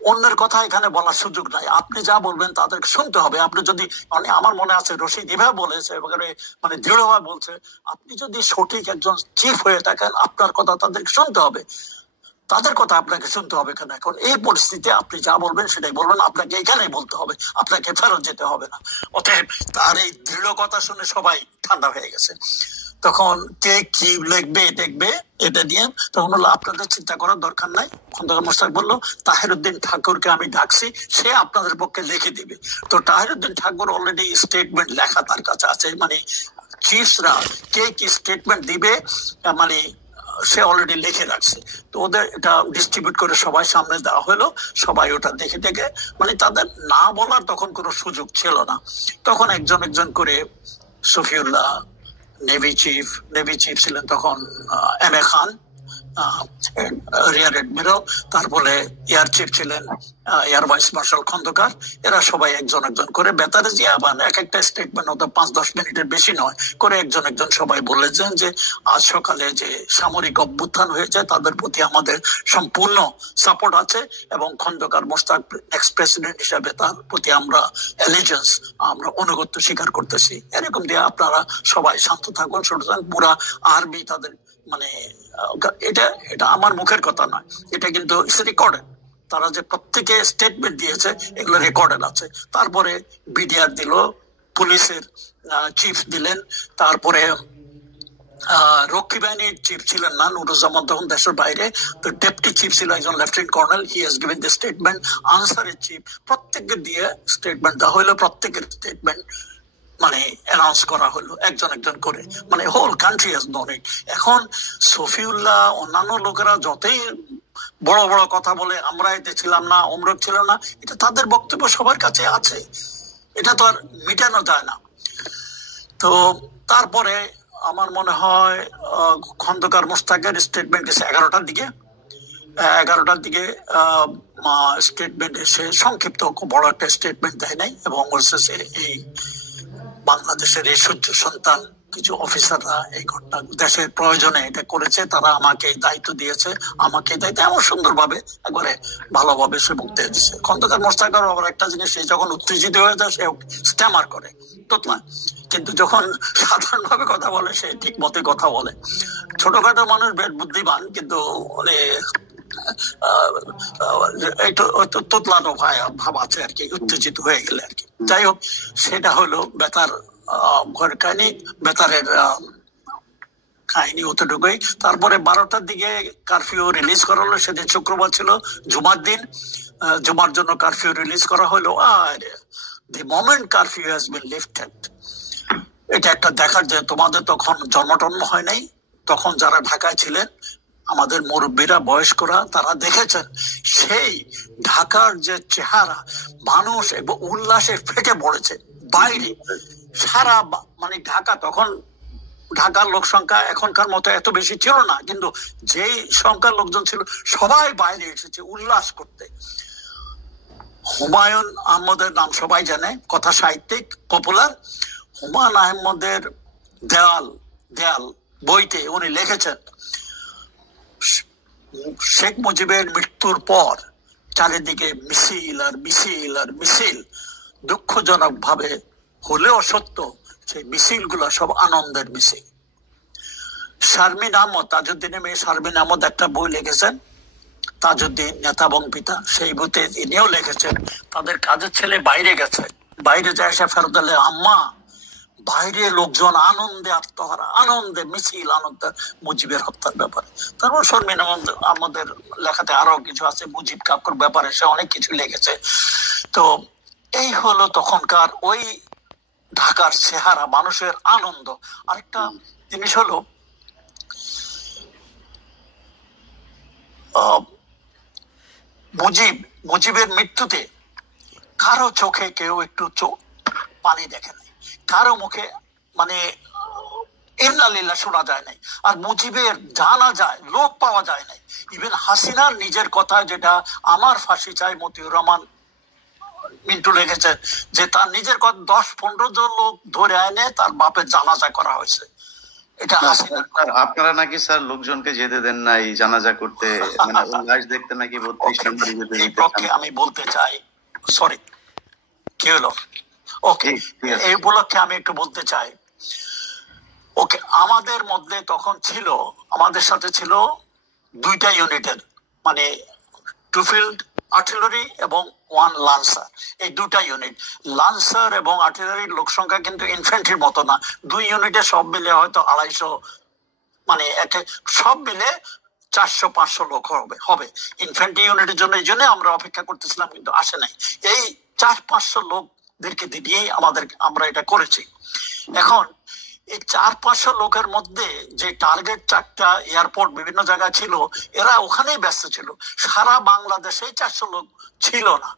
অন্যের কথা এখানে বলার সুযোগ নাই, আপনি যা বলবেন তাদেরকে শুনতে হবে। আপনি যদি মানে আমার মনে আছে রশিদ এভাবে বলেছে, মানে দৃঢ়ভাবে বলছে, আপনি যদি সঠিক একজন চিফ হয়ে থাকেন আপনার কথা তাদেরকে শুনতে হবে, তাদের কথা আপনাকে শুনতে হবে কেন। এখন এই পরিস্থিতিতে আপনি যা বলবেন সেটাই বলবেন, আপনাকে এখানেই বলতে হবে, আপনাকে ফেরত যেতে হবে না। অতএব তার এই দৃঢ় কথা শুনে সবাই ঠান্ডা হয়ে গেছে। তখন কে কি লিখবে দেখবে এটা দিয়ে, তখন বললো আপনাদের চিন্তা করার দরকার নাই। খন্দকার মোস্তাক বললো তাহিরউদ্দিন ঠাকুরকে আমি ডাকছি, সে আপনাদের পক্ষে লিখে দিবে। তো তাহিরউদ্দিন ঠাকুর অলরেডি স্টেটমেন্ট লেখা তার কাছে আছে, মানে চিফসরা কে কি স্টেটমেন্ট দিবে মানে সে অলরেডি লিখে রাখছে। তো ওদের এটা ডিস্ট্রিবিউট করে সবাই সামনে দেওয়া হলো, সবাই ওটা দেখে দেখে মানে তাদের না বলার তখন কোনো সুযোগ ছিল না। তখন একজন একজন করে শফিউল্লাহ, নেভি চিফ ছিলেন তখন M A Khan, rear admiral, তারপরে এয়ার চিফ ছিলেন এয়ার ভাইস মার্শাল খন্দকার, এরা সবাই একজন একজন করে বেতারে যে আবার এক একটা স্টেটমেন্ট হতো 5-10 মিনিটের বেশি নয় করে একজন একজন সবাই বলেছেন যে আজ সকালে যে সামরিক অভ্যুত্থান হয়েছে তাদের প্রতি আমাদের সম্পূর্ণ সাপোর্ট আছে এবং খন্দকার মোস্তাক এক্স প্রেসিডেন্ট হিসাবে তার প্রতি আমরা অ্যালিজেন্স, আমরা অনুগত্য স্বীকার করতেছি। এরকম দিয়ে আপনারা সবাই শান্ত থাকুন, পুরা আর্মি তাদের মানে এটা আমার মুখের কথা নয়, এটা কিন্তু রেকর্ডেড, তারা যে প্রত্যেকে স্টেটমেন্ট দিয়েছে এগুলো রেকর্ডেড আছে। তারপরে বিডিআর দিল, পুলিশের চিফ দিলেন, তারপরে রক্ষী বাহিনীর চিফ ছিলেন না নুরুজ্জামান তখন দেশের বাইরে, তো ডেপুটি চিফ ছিল একজন lieutenant colonel, he has given the statement. আনসারের চিফ, প্রত্যেককে দিয়ে স্টেটমেন্ট দেওয়া হলো, প্রত্যেকের স্টেটমেন্ট মানে অ্যানাউন্স করা হলো একজন একজন করে, মানে হোল কান্ট্রি হ্যাজ নোন ইট। এখন শফিউল্লাহ অন্যান্য লোকেরা যতই বড় বড় কথা বলে আমরা এতে ছিলাম না, অমরক ছিল না, এটা তাদের বক্তব্য সবার কাছে আছে, এটা তো আর মিটানো যায় না। তো তারপরে আমার মনে হয় খন্দকার মোস্তাকের স্টেটমেন্ট এসে 11টার দিকে স্টেটমেন্ট এসে সংক্ষিপ্ত, খুব বড় একটা স্টেটমেন্ট দেয় নাই এবং এই বাংলাদেশের এই সূর্য সন্তান কিছু অফিসাররা এই ঘটনা দেশের প্রয়োজনে এটা করেছে, তারা আমাকে দায়িত্ব দিয়েছে, আমাকে দায়িত্ব এমন সুন্দরভাবে একবারে ভালোভাবে সে বক্তব্য দিচ্ছে। খন্দকার মোস্তাকের আবার একটা জিনিস, সে যখন উত্তেজিত হয়ে যায় সে স্ট্যামার করে, তোতলা, কিন্তু যখন সাধারণভাবে কথা বলে সে ঠিক মতে কথা বলে। ছোটখাটো মানুষ বেশ বুদ্ধিমান, কিন্তু মানে একটু তোতলানো ভাব আছে আর কি, উত্তেজিত হয়ে গেলে আর কি। যাই হোক, সেটা হলো বেতার ঘরের কাহিনী, বেতারের কাহিনী অতটুকুই। তারপরে 12টার দিকে কারফিউ রিলিজ করা হলো, সেদিন শুক্রবার ছিল, জুমার দিন। জুমার জন্য কারফিউ রিলিজ করা হলো। আর the moment curfew has been lifted, এটা একটা দেখার, যে তোমাদের তখন জন্মটন্ম হয় নাই, তখন যারা ঢাকায় ছিলেন আমাদের মুরব্বীরা, বয়স্করা, তারা দেখেছেন সেই ঢাকার যে চেহারা, মানুষ এবং উল্লাসে ফেটে পড়েছে বাইরে সারা, মানে ঢাকা তখন, ঢাকার লোক সংখ্যা এখনকার মতো এত বেশি ছিল না, কিন্তু যেই সংখ্যার লোকজন ছিল সবাই বাইরে এসেছে উল্লাস করতে। হুমায়ুন আহমদের নাম সবাই জানে, কথা সাহিত্যিক, পপুলার। হুমায়ুন আহমদের দেয়াল বইতে উনি লিখেছেন, শেখ মুজিবের মৃত্যুর পর চারিদিকে মিছিল আর মিছিল আর মিছিল, দুঃখজনক ভাবে হলেও সত্য, সেই মিছিল গুলো সব আনন্দের মিছিল। শারমিন আহমদ, তাজউদ্দিনের মেয়ে শারমিন আহমদ একটা বই লিখেছেন, তাজউদ্দিন নেতা এবং পিতা, সেই বইতে ইনিও লিখেছেন তাদের কাজের ছেলে বাইরে গেছে, বাইরে যায় এসে ফেরত এলে, আম্মা বাইরে লোকজন আনন্দে আত্মহারা, আনন্দে মিছিল, আনন্দে মুজিবের হত্যার ব্যাপারে। তারপর শারমিন আহমদের লেখাতে আরো কিছু আছে মুজিব কাকুর ব্যাপারে, সে অনেক কিছু লিখেছে। তো এই হলো তখনকার ওই ঢাকার চেহারা, মানুষের আনন্দ। আরেকটা জিনিস হলো, মুজিবের মৃত্যুতে কারো চোখে কেউ একটু পানি দেখে নাই, কারো মুখে মানে ইন্নালিল্লাহ শোনা যায় নাই, আর মুজিবের জানা যায়, লোক পাওয়া যায় নাই। ইভেন হাসিনার নিজের কথা, যেটা আমার ফাঁসি চাই, মতিউর রহমান মিন্টু লিখেছে, যে তার নিজের কথা 10-15 জন লোক ধরে এনে তার বাপের জানাজা করা হয়েছে। এটা আপনারা নাকি স্যার লোকজনকে যেতে দেন নাই জানাজা করতে, মানে লাশ দেখতে নাকি 32 নম্বরে যেতে এই পক্ষে আমি বলতে চাই, সরি কি হলো, ওকে, এই উপলক্ষে আমি একটু বলতে চাই। ওকে, আমাদের মধ্যে তখন ছিল, আমাদের সাথে ছিল 2টা ইউনিটের, মানে 2 ফিল্ড আর্টিলারি এবং 1 লান্সার, এই 2টা ইউনিট। লান্সার এবং আর্টিলারির লোক সংখ্যা কিন্তু ইনফ্যান্ট্রির মতো না, 2 ইউনিটে সব মিলে হয়তো 250, মানে সব মিলে 400-500 লোক হবে ইনফ্যান্ট্রি ইউনিটের জন্য। এই জন্য আমরা অপেক্ষা করতেছিলাম, কিন্তু আসে নাই। এই 400-500 লোকদেরকে দিয়েই আমরা এটা করেছি। এখন এই 400-500 লোকের মধ্যে যে টার্গেট 4টা এয়ারপোর্ট বিভিন্ন জায়গায় ছিল, এরা ওখানেই ব্যস্ত ছিল। সারা বাংলাদেশে 400 লোক ছিল না,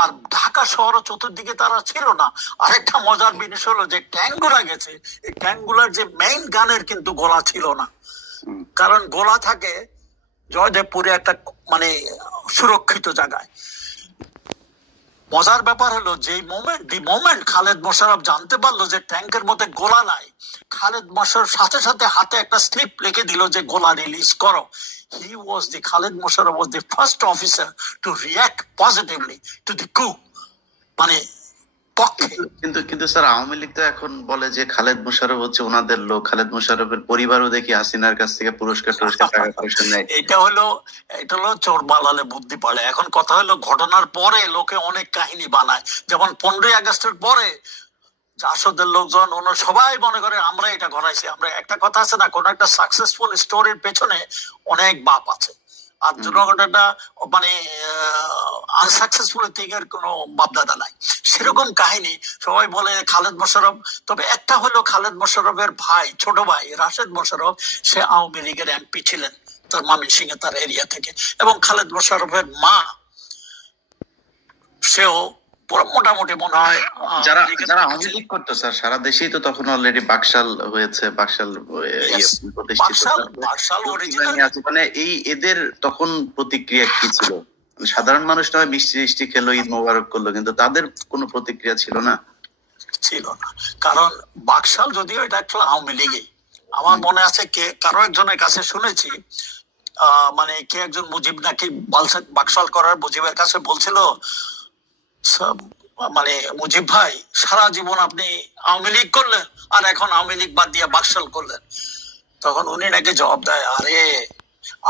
আর ঢাকা শহর চতুর্দিকে তারা ছিল না। আরেকটা মজার জিনিস হলো, যে ট্যাঙ্কগুলা গেছে, এই ট্যাঙ্কগুলার যে মেইন গানের কিন্তু গোলা ছিল না, কারণ গোলা থাকে জয়দেবপুরে একটা মানে সুরক্ষিত জায়গায়। মজার ব্যাপার হলো, যে মোমেন্ট খালেদ মোশাররফ জানতে পারলো যে ট্যাঙ্কের মধ্যে গোলা নাই, খালেদ মোশাররফ সাথে সাথে হাতে একটা স্লিপ লিখে দিল যে গোলা রিলিজ করো। Khaled Musharraf was the first officer to react positively to the coup, মানে পক্ষে। কিন্তু স্যার আওয়ামী লীগ তো এখন বলে যে খালেদ মোশাররফ হচ্ছে ওনাদের লোক, খালেদ মোশাররফের পরিবারও দেখি হাসিনার কাছ থেকে পুরস্কার টাকা পয়সা নেয়। এটা হলো চোর বালালে বুদ্ধি পারে। এখন কথা হলো, ঘটনার পরে লোকে অনেক কাহিনী বানায়, যেমন 15ই আগস্টের পরে জাসদের লোকজন সবাই মনে করে আমরা এটা ঘটাইছি। আমরা একটা কথা আছে না, কোন একটা সাকসেসফুল স্টোরির পেছনে অনেক বাপ আছে, আর জনগণটা মানে আনসাকসেসফুল দিকের কোনো বাপদাদা নাই, সেরকম কাহিনী সবাই বলে খালেদ মোশাররফ। তবে একটা হলো, খালেদ মোশাররফের ভাই, ছোট ভাই রাশেদ মোশাররফ, সে আওয়ামী লীগের এমপি ছিলেন তার ময়মনসিংহে, তার এরিয়া থেকে। এবং খালেদ মোশাররফের মা, সেও মোটামুটি মনে হয় যারা আওয়ামী লীগ করতো স্যার সারা দেশেই তো তখন অলরেডি বাকশাল হয়েছে, বাকশাল মানে এই এদের তখন প্রতিক্রিয়া কি ছিল? সাধারণ মানুষ নয় মিষ্টি খেলো, ঈদ মোবারক করলো, কিন্তু তাদের কোনো প্রতিক্রিয়া ছিল না। কারণ বাকশাল যদিও এটা একটা আওয়ামী লীগে, আমার মনে আছে কারো একজনের কাছে শুনেছি, মানে কে একজন মুজিব নাকি বাকশাল করার মুজিবের কাছে বলছিল, মানে মুজিব ভাই সারা জীবন আপনি আওয়ামী লীগ করলেন, আর এখন আওয়ামী লীগ বাদ দিয়ে বাকশাল করলেন। তখন উনি নাকি জবাব দেয়, আরে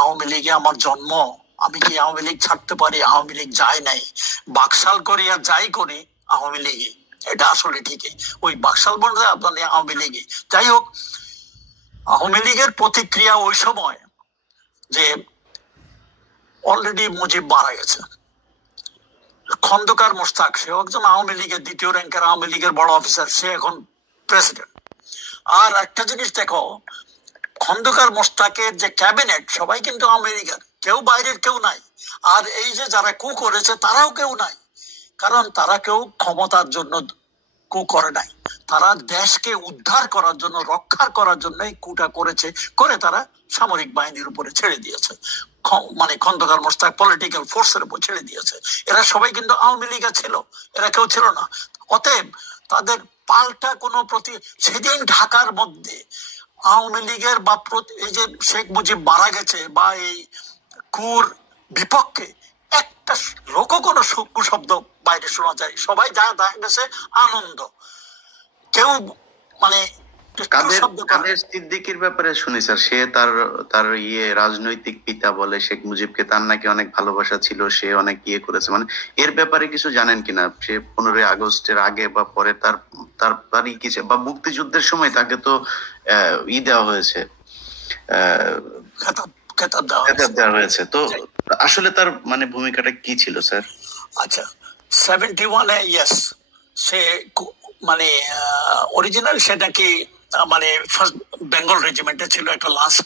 আওয়ামী লীগে আমার জন্ম, আমি কি আওয়ামী লীগ ছাড়তে পারি? আওয়ামী লীগ যায় নাই, বাকশাল করি আর যাই করি আওয়ামী লীগে, এটা আসলে ঠিকই, ওই বাকশাল বন্ধে আপনার আওয়ামী লীগে। যাই হোক, আওয়ামী লীগের প্রতিক্রিয়া ওই সময় যে অলরেডি মুজিব মারা গেছে, খন্দকার মোশতাক, সে একজন আওয়ামী লীগের দ্বিতীয় র্যাঙ্কের আওয়ামী লীগের বড় অফিসার, সে এখন প্রেসিডেন্ট। আর একটা জিনিস দেখো, খন্দকার মোশতাকের যে ক্যাবিনেট সবাই কিন্তু আওয়ামী লীগের, কেউ বাইরের কেউ নাই। আর এই যে যারা কু করেছে তারাও কেউ নাই, কারণ তারা কেউ ক্ষমতার জন্য কু করে নাই, তারা দেশকে উদ্ধার করার জন্য, রক্ষার করার জন্য কুটা করেছে, করে তারা সামরিক বাহিনীর উপরে ছেড়ে দিয়েছে, মানে খন্দকার মোশতাক পলিটিক্যাল ফোর্সের উপর ছেড়ে দিয়েছে। এরা সবাই কিন্তু আওয়ামী লীগের ছিল, এরা কেউ ছিল না। অতএব তাদের পাল্টা কোনো সেদিন ঢাকার মধ্যে আওয়ামী লীগের বা এই যে শেখ মুজিব মারা গেছে বা এই কুর বিপক্ষে একটা লোকও কোনো শব্দ বাইরে শোনা যায়, সবাই যা দেখা গেছে আনন্দ, কেউ মানে কাদের সিদ্দিকীর ব্যাপারে শুনি স্যার, সে তার রাজনৈতিক পিতা বলে শেখ মুজিবকে, তার নাকি অনেক ভালোবাসা ছিল, সে অনেক করেছে, মানে এর ব্যাপারে কিছু জানেন কিনা? সে 15ই আগস্টের আগে বা পরে তার কি, বা মুক্তিযুদ্ধের সময় তাকে তো দেওয়া হয়েছে, খেতাব দেওয়া হয়েছে, তো আসলে তার মানে ভূমিকাটা কি ছিল স্যার? আচ্ছা, 71-এ ইয়েস, সে মানে অরিজিনাল সেটা কি মানে ফার্স্ট বেঙ্গল রেজিমেন্টে ছিল, একটা লাস্ট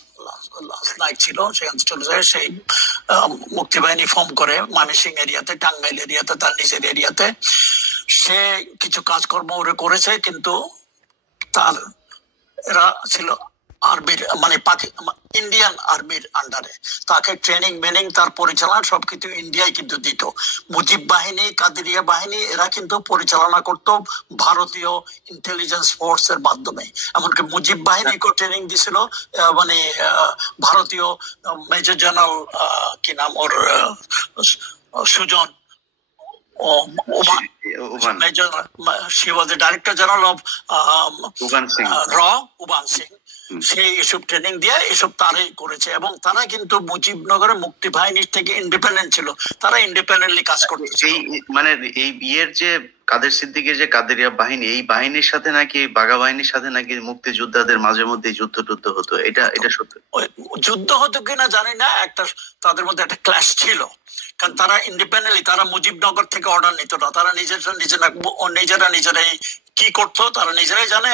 নাইট ছিল, সেখানে চলে যায়, সেই মুক্তিবাহিনী ফর্ম করে ময়মনসিংহ এরিয়াতে, টাঙ্গাইল এরিয়াতে, তার নিজের এরিয়াতে সে কিছু কাজকর্ম ওরে করেছে, কিন্তু তার এরা ছিল আর্মির মানে ইন্ডিয়ান আর্মির আন্ডারে, তাকে ট্রেনিং মেনিং তার পরিচালনা সবকিছু ইন্ডিয়ায় কিন্তু দিত। মুজিব বাহিনী, কাদেরিয়া বাহিনী এরা কিন্তু পরিচালনা করত ভারতীয় ইন্টেলিজেন্স ফোর্স এর মাধ্যমে। এমনকি মুজিব বাহিনীকেও ট্রেনিং দিছিল মানে ভারতীয় মেজর জেনারেল কি নাম ওর, Sujan she was the Director General of Uban Singh, সেই এসব ট্রেনিং দিয়ে এসব তারাই করেছে। এবং তারা কিন্তু মুজিবনগরের মুক্তি বাহিনীর থেকে ইন্ডিপেন্ডেন্ট ছিল, তারা ইন্ডিপেন্ডেন্টলি কাজ করতেছে। মানে এই বিয়ের যে কাদের সিদ্দিকীর যে কাদেরিয়া বাহিনী, এই বাহিনীর সাথে নাকি বাঘা বাহিনীর সাথে নাকি মুক্তিযোদ্ধাদের মাঝে মধ্যে যুদ্ধ হতো, এটা সত্য? যুদ্ধ হতো কিনা জানি না, একটা তাদের মধ্যে একটা ক্ল্যাশ ছিল, কারণ তারা ইন্ডিপেন্ডেন্টলি, তারা মুজিবনগর থেকে অর্ডার নিত না, তারা নিজেরাই কি করতো তারা নিজেরাই জানে।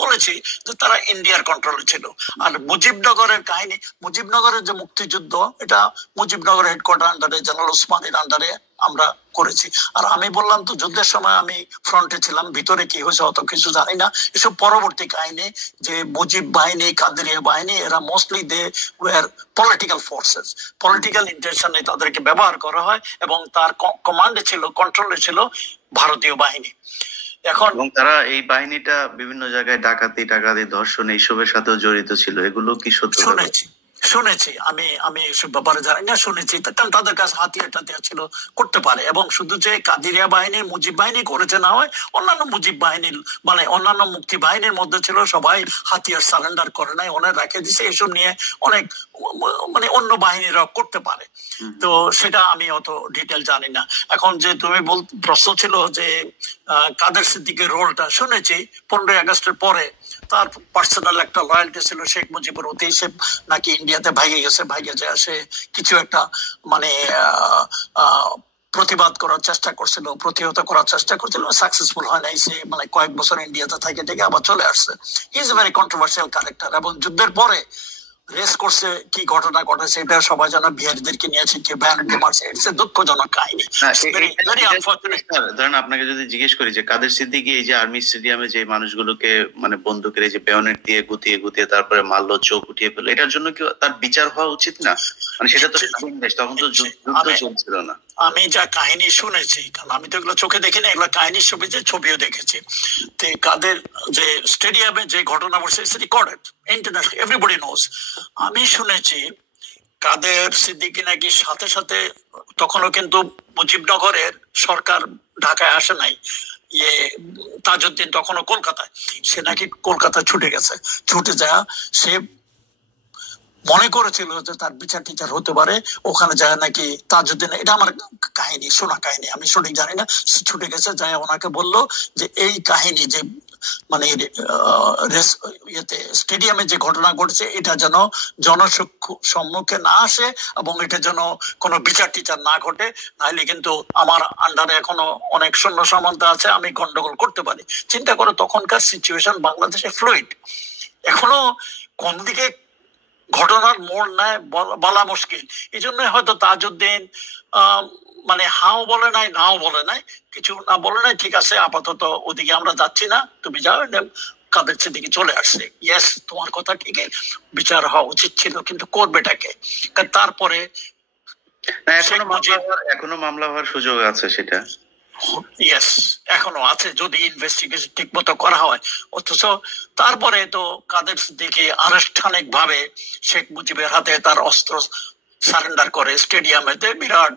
বলেছি যে তারা ইন্ডিয়ার কন্ট্রোলে ছিল। আর মুজিবনগরের কাহিনী, মুজিবনগরের যে মুক্তিযুদ্ধ, এটা মুজিবনগরের হেডকোয়ার্টার আন্ডারে, জেনারেল ওসমানীর আন্ডারে আমরা করেছি। আর আমি বললাম তো, যুদ্ধের সময় আমি ফ্রন্টে ছিলাম, ভিতরে কি হয়েছে অত কিছু জানি না, এসব পরবর্তী কাহিনী। যে মুজিব বাহিনী, কাদেরিয়া বাহিনী, এরা mostly they were political forces, political ইন্টেনশনে তাদেরকে ব্যবহার করা হয়, এবং তার কমান্ডে ছিল, কন্ট্রোলে ছিল ভারতীয় বাহিনী। এখন তারা এই বাহিনীটা বিভিন্ন জায়গায় ডাকাতি, ধর্ষণ এইসবের সাথেও জড়িত ছিল, এগুলো কি সত্য? শুনেছি আমি এসব ব্যাপারে জানি না, শুনেছি, কারণ তাদের কাছে হাতিয়ার ছিল, করতে পারে। এবং শুধু যে কাদেরিয়া বাহিনী, মুজিব বাহিনী করেছে না হয়, অন্যান্য মুজিব বাহিনীর মানে অন্যান্য মুক্তি বাহিনীর মধ্যে ছিল, সবাই হাতিয়ার সারেন্ডার করে নাই, ওনার রেখে দিছে। এসব নিয়ে অনেক মানে অন্য বাহিনীরা করতে পারে, তো সেটা আমি অত ডিটেল জানি না। এখন যে তুমি প্রশ্ন ছিল যে কাদের সিদ্দিকের রোলটা, শুনেছি 15ই আগস্টের পরে তার পার্সোনাল একটা লয়ালটি ছিল শেখ মুজিবের প্রতি, সে নাকি ইন্ডিয়াতে ভাইগে যায়, সে কিছু একটা মানে প্রতিবাদ করার চেষ্টা করছিল, প্রতিহত করার চেষ্টা করছিল, সাকসেসফুল হয় নাই। সে মানে কয়েক বছর ইন্ডিয়াতে থেকে আবার চলে আসছে। He is a very controversial character. এবং যুদ্ধের পরে রেস করছে, কি ঘটনা ঘটেছে এটা সবাই জানা, বিহারীদেরকে নিয়েছে, কি ব্যানকে মারছে, ইটস এ দুঃখজনক কাহিনী। ধরেন আপনাকে যদি জিজ্ঞেস করি যে কাদের সিদ্দিকী এই যে আর্মি স্টেডিয়ামে যে মানুষগুলোকে মানে বন্দুকের এই যে বেয়নেট দিয়ে গুতিয়ে তারপরে মারলো, চোখ উঠিয়ে ফেললো, এটার জন্য কি তার বিচার হওয়া উচিত না? মানে সেটা তো তখন তো যুদ্ধ চলছিল না। আমি যা কাহিনী শুনেছি, কারণ আমি তো এগুলো চোখে দেখিনি, এগুলো কাহিনীর ছবিও দেখেছি। তো কাদের যে স্টেডিয়ামে যে ঘটনা ঘটছে, it's recorded international, everybody knows. আমি শুনেছি কাদের সিদ্দিকী নাকি সাথে তখনও কিন্তু মুজিবনগরের সরকার ঢাকায় আসে নাই, তাজউদ্দিন তখনও কলকাতায়, সে নাকি কলকাতা ছুটে যায়, সে মনে করেছিল যে তার বিচার টিচার হতে পারে, ওখানে যায় নাকি তাজউদ্দিন, এটা আমার কাহিনী, শোনা কাহিনী, আমি সঠিক জানি না, ছুটে গেছে, যায় ওনাকে বললো যে এই কাহিনী যে মানে স্টেডিয়ামে যে ঘটনা ঘটেছে এটা যেন জনসম্মুখে না আসে এবং এটা যেন কোনো বিচার টিচার না ঘটে, নাহলে কিন্তু আমার আন্ডারে এখনো অনেক সৈন্য সামন্ত আছে, আমি গন্ডগোল করতে পারি। চিন্তা করো তখনকার সিচুয়েশন বাংলাদেশে ফ্লুইড, এখনো কোন দিকে ঘটনার মোড় নেয় বলা মুশকিল। এই জন্য হয়তো তাজউদ্দিন মানে হাও বলে নাই, নাও বলে নাই, কিছু না বলে নাই, ঠিক আছে আপাতত ওদিকে আমরা যাচ্ছি না, তুমি যাও, কাদের দিকে চলে আসছে। ইয়েস, তোমার কথা ঠিকই, বিচার হওয়া উচিত ছিল, কিন্তু করবেটাকে? তারপরে এখনো মামলা হওয়ার সুযোগ আছে, সেটা ইয়েস এখনো আছে যদি ইনভেস্টিগেশন ঠিক মতো করা হয়। অথচ তারপরে তো কাদের দিকে আনুষ্ঠানিক ভাবে শেখ মুজিবের হাতে তার অস্ত্র সারেন্ডার করে স্টেডিয়ামেতে, বিরাট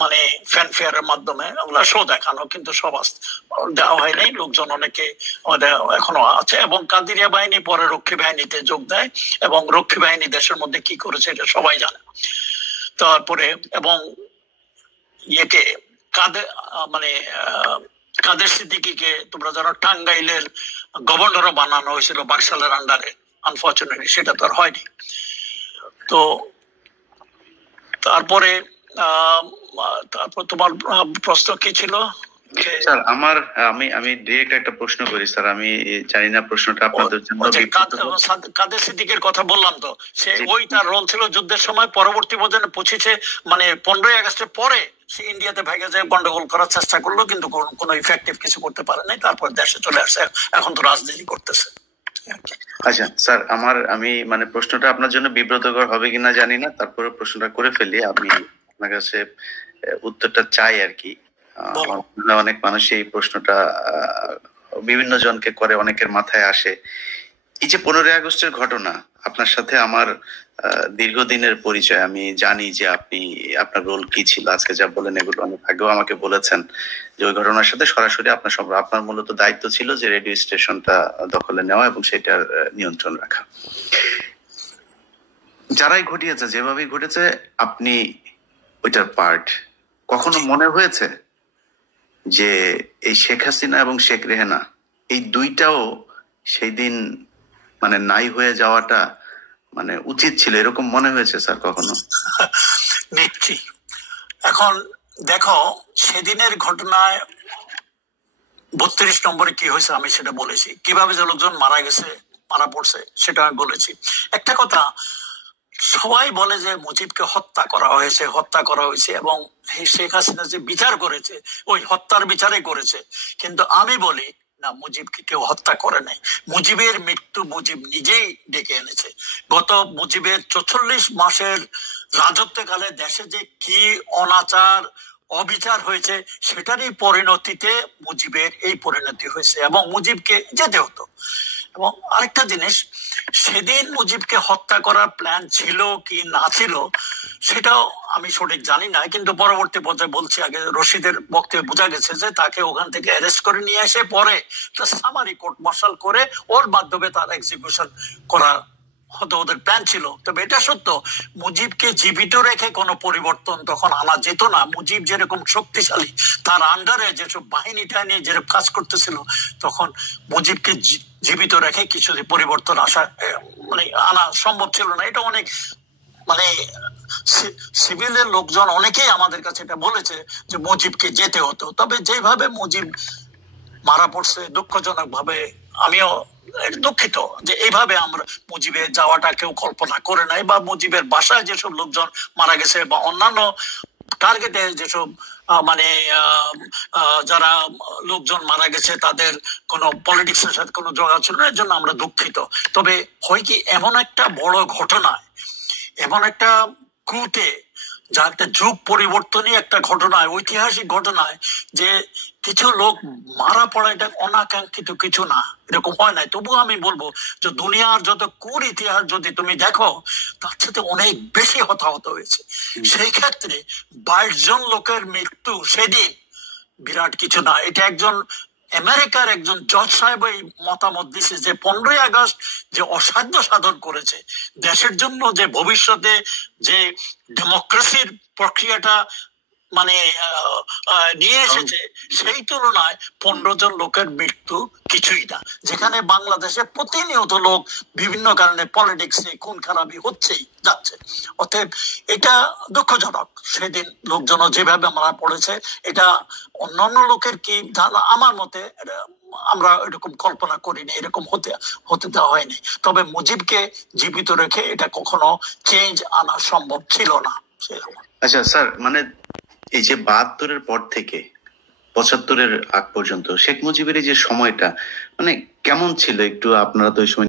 মানে ফ্যানফেয়ারের মাধ্যমে ওগুলা শো দেখানো, কিন্তু সব দেওয়া হয়নি, লোকজন অনেকে এখনো আছে। এবং কাদিরিয়া বাহিনী পরে রক্ষী বাহিনীতে যোগ দেয় এবং রক্ষী বাহিনী দেশের মধ্যে কি করেছে এটা সবাই জানে। তারপরে এবং ইয়েকে মানে কাদের সিদ্দিকীকে তোমরা জানো টাঙ্গাইলের গভর্নরও বানানো হয়েছিল বাকশালের আন্ডারে, আনফরচুনেটলি সেটা তো আর হয়নি। তো তারপরে তোমার প্রশ্ন কি ছিল? স্যার আমি ডিরেক্ট একটা প্রশ্ন করি স্যার, আমি জানি না প্রশ্নটা আপনাদের জন্য। কাদের সিদ্দিকের কথা বললাম তো, সে ওই তার রোল ছিল যুদ্ধের সময়, পরবর্তী পর্যন্ত পৌঁছেছে মানে 15ই আগস্টের পরে সে ইন্ডিয়াতে ভাইগা যায়, গন্ডগোল করার চেষ্টা করলো, কিন্তু কোনো ইফেক্টিভ কিছু করতে পারে নাই, তারপর দেশে চলে আসছে, এখন তো রাজনীতি করতেছে। আচ্ছা স্যার, আমি মানে প্রশ্নটা আপনার জন্য বিব্রতকর হবে কিনা জানি না, তারপরে প্রশ্নটা করে ফেলি, আমি আপনার কাছে উত্তরটা চাই আর কি। অনেক মানুষ এই প্রশ্নটা বিভিন্ন জনকে করে, অনেকের মাথায় আসে। এই যে 15ই আগস্টের ঘটনা, আপনার সাথে আমার দীর্ঘদিনের পরিচয়, আমি জানি যে আপনার রোল কি ছিল। আজকে যা বলেন এগুলো অনেক আগেও আমাকে বলেছেন যে ওই ঘটনার সাথে সরাসরি আপনার মূলত দায়িত্ব ছিল যে রেডিও স্টেশনটা দখলে নেওয়া এবং সেটার নিয়ন্ত্রণ রাখা। যারাই ঘটিয়েছে, যেভাবেই ঘটেছে, আপনি ওইটার পার্ট। কখনো মনে হয়েছে যে এই শেখ হাসিনা এবং শেখ রেহেনা এই দুইটাও সেই দিন মানে নাই হয়ে যাওয়াটা মানে উচিত ছিল, এরকম মনে হয়েছে স্যার কখনো? দেখছি এখন দেখো, সেদিনের ঘটনায় 32 নম্বরে কি হয়েছে আমি সেটা বলেছি, কিভাবে যে লোকজন মারা গেছে, মারা পড়ছে সেটা আমি বলেছি। একটা কথা, সবাই বলে যে মুজিবকে হত্যা করা হয়েছে এবং শেখ হাসিনা যে বিচার করেছে ওই হত্যার বিচারে করেছে, কিন্তু আমি বলি না, মুজিবকে কেউ হত্যা করে নাই। মুজিবের মৃত্যু মুজিব নিজেই ডেকে এনেছে। গত মুজিবের 44 মাসের রাজত্বকালে দেশে যে কি অনাচার অবিচার হয়েছে সেটারই পরিণতিতে মুজিবের এই পরিণতি হয়েছে এবং মুজিবকে যেতে হতো। এবং আরেকটা জিনিস, সেদিন মুজিবকে হত্যা করার প্ল্যান ছিল কি না ছিল সেটাও আমি সঠিক জানি না, কিন্তু পরবর্তী পর্যায়ে বলছি, আগে রশিদের বক্তব্যে বোঝা গেছে যে তাকে ওখান থেকে অ্যারেস্ট করে নিয়ে এসে পরে সামারি কোর্ট মার্শাল করে ওর মাধ্যমে তার এক্সিকিউশন করা হতো, ওদের প্ল্যান ছিল। তবে এটা সত্য, মুজিবকে জীবিত রেখে কোনো পরিবর্তন তখন আনা যেত না। মুজিব যেরকম শক্তিশালী, তার আন্ডারে যেসব বাহিনী টাহিনী যেরকম কাজ করতেছিল, তখন মুজিবকে জীবিত রেখে কিছু পরিবর্তন মানে আনা সম্ভব ছিল না। এটা অনেক মানে সিভিলের লোকজন অনেকেই আমাদের কাছে এটা বলেছে যে মুজিবকে যেতে হতো। তবে যেভাবে মুজিব মারা পড়ছে দুঃখজনক ভাবে, আমিও দুঃখিত যে এইভাবে আমরা মুজিবের যাওয়াটা কেউ কল্পনা করে নাই, বা মুজিবের বাসায় যেসব লোকজন মারা গেছে বা অন্যান্য টার্গেটে যেসব মানে যারা লোকজন মারা গেছে তাদের কোনো পলিটিক্সের সাথে কোনো যোগাযোগ ছিল না, এর জন্য আমরা দুঃখিত। তবে হয় কি, এমন একটা বড় ঘটনায়, এমন একটা কুতে, যা একটা যুগ পরিবর্তনই একটা ঘটনায়, ঐতিহাসিক ঘটনায়, যে কিছু লোক মারা পড়া, এটা অনাকাঙ্ক্ষিত কিছু না, এরকম হয় নাই। তবুও আমি বলবো যে দুনিয়ার যত কুর ইতিহাস যদি তুমি দেখো, তার সাথে অনেক বেশি হতাহত হয়েছে। সেই ক্ষেত্রে 22 জন লোকের মৃত্যু সেদিন বিরাট কিছু না। এটা একজন আমেরিকার একজন জজ সাহেব এই মতামত দিছে যে 15ই আগস্ট যে অসাধ্য সাধন করেছে দেশের জন্য, যে ভবিষ্যতে যে ডেমোক্রেসির প্রক্রিয়াটা মানে নিয়ে এসেছে, সেই তুলনায় 15 জন লোকের মৃত্যু কিছুই না। যেখানে বাংলাদেশে প্রতিনিয়ত লোক বিভিন্ন কারণে পলিটিক্সে খুন খারাপি হচ্ছেই যাচ্ছে। অতএব এটা দুঃখজনক। সেদিন লোকজন যেভাবে মারা পড়েছে, এটা অন্যান্য লোকের কি আমার মতে আমরা এরকম কল্পনা করিনি, এরকম হতে দেওয়া হয়নি। তবে মুজিবকে জীবিত রেখে এটা কখনো চেঞ্জ আনা সম্ভব ছিল না। আচ্ছা স্যার, মানে এই যে 72-এর পর থেকে 75-এর আগ পর্যন্ত শেখ মুজিবের এই যে সময়টা মানে কেমন ছিল, একটু আপনারা তো ওই সময়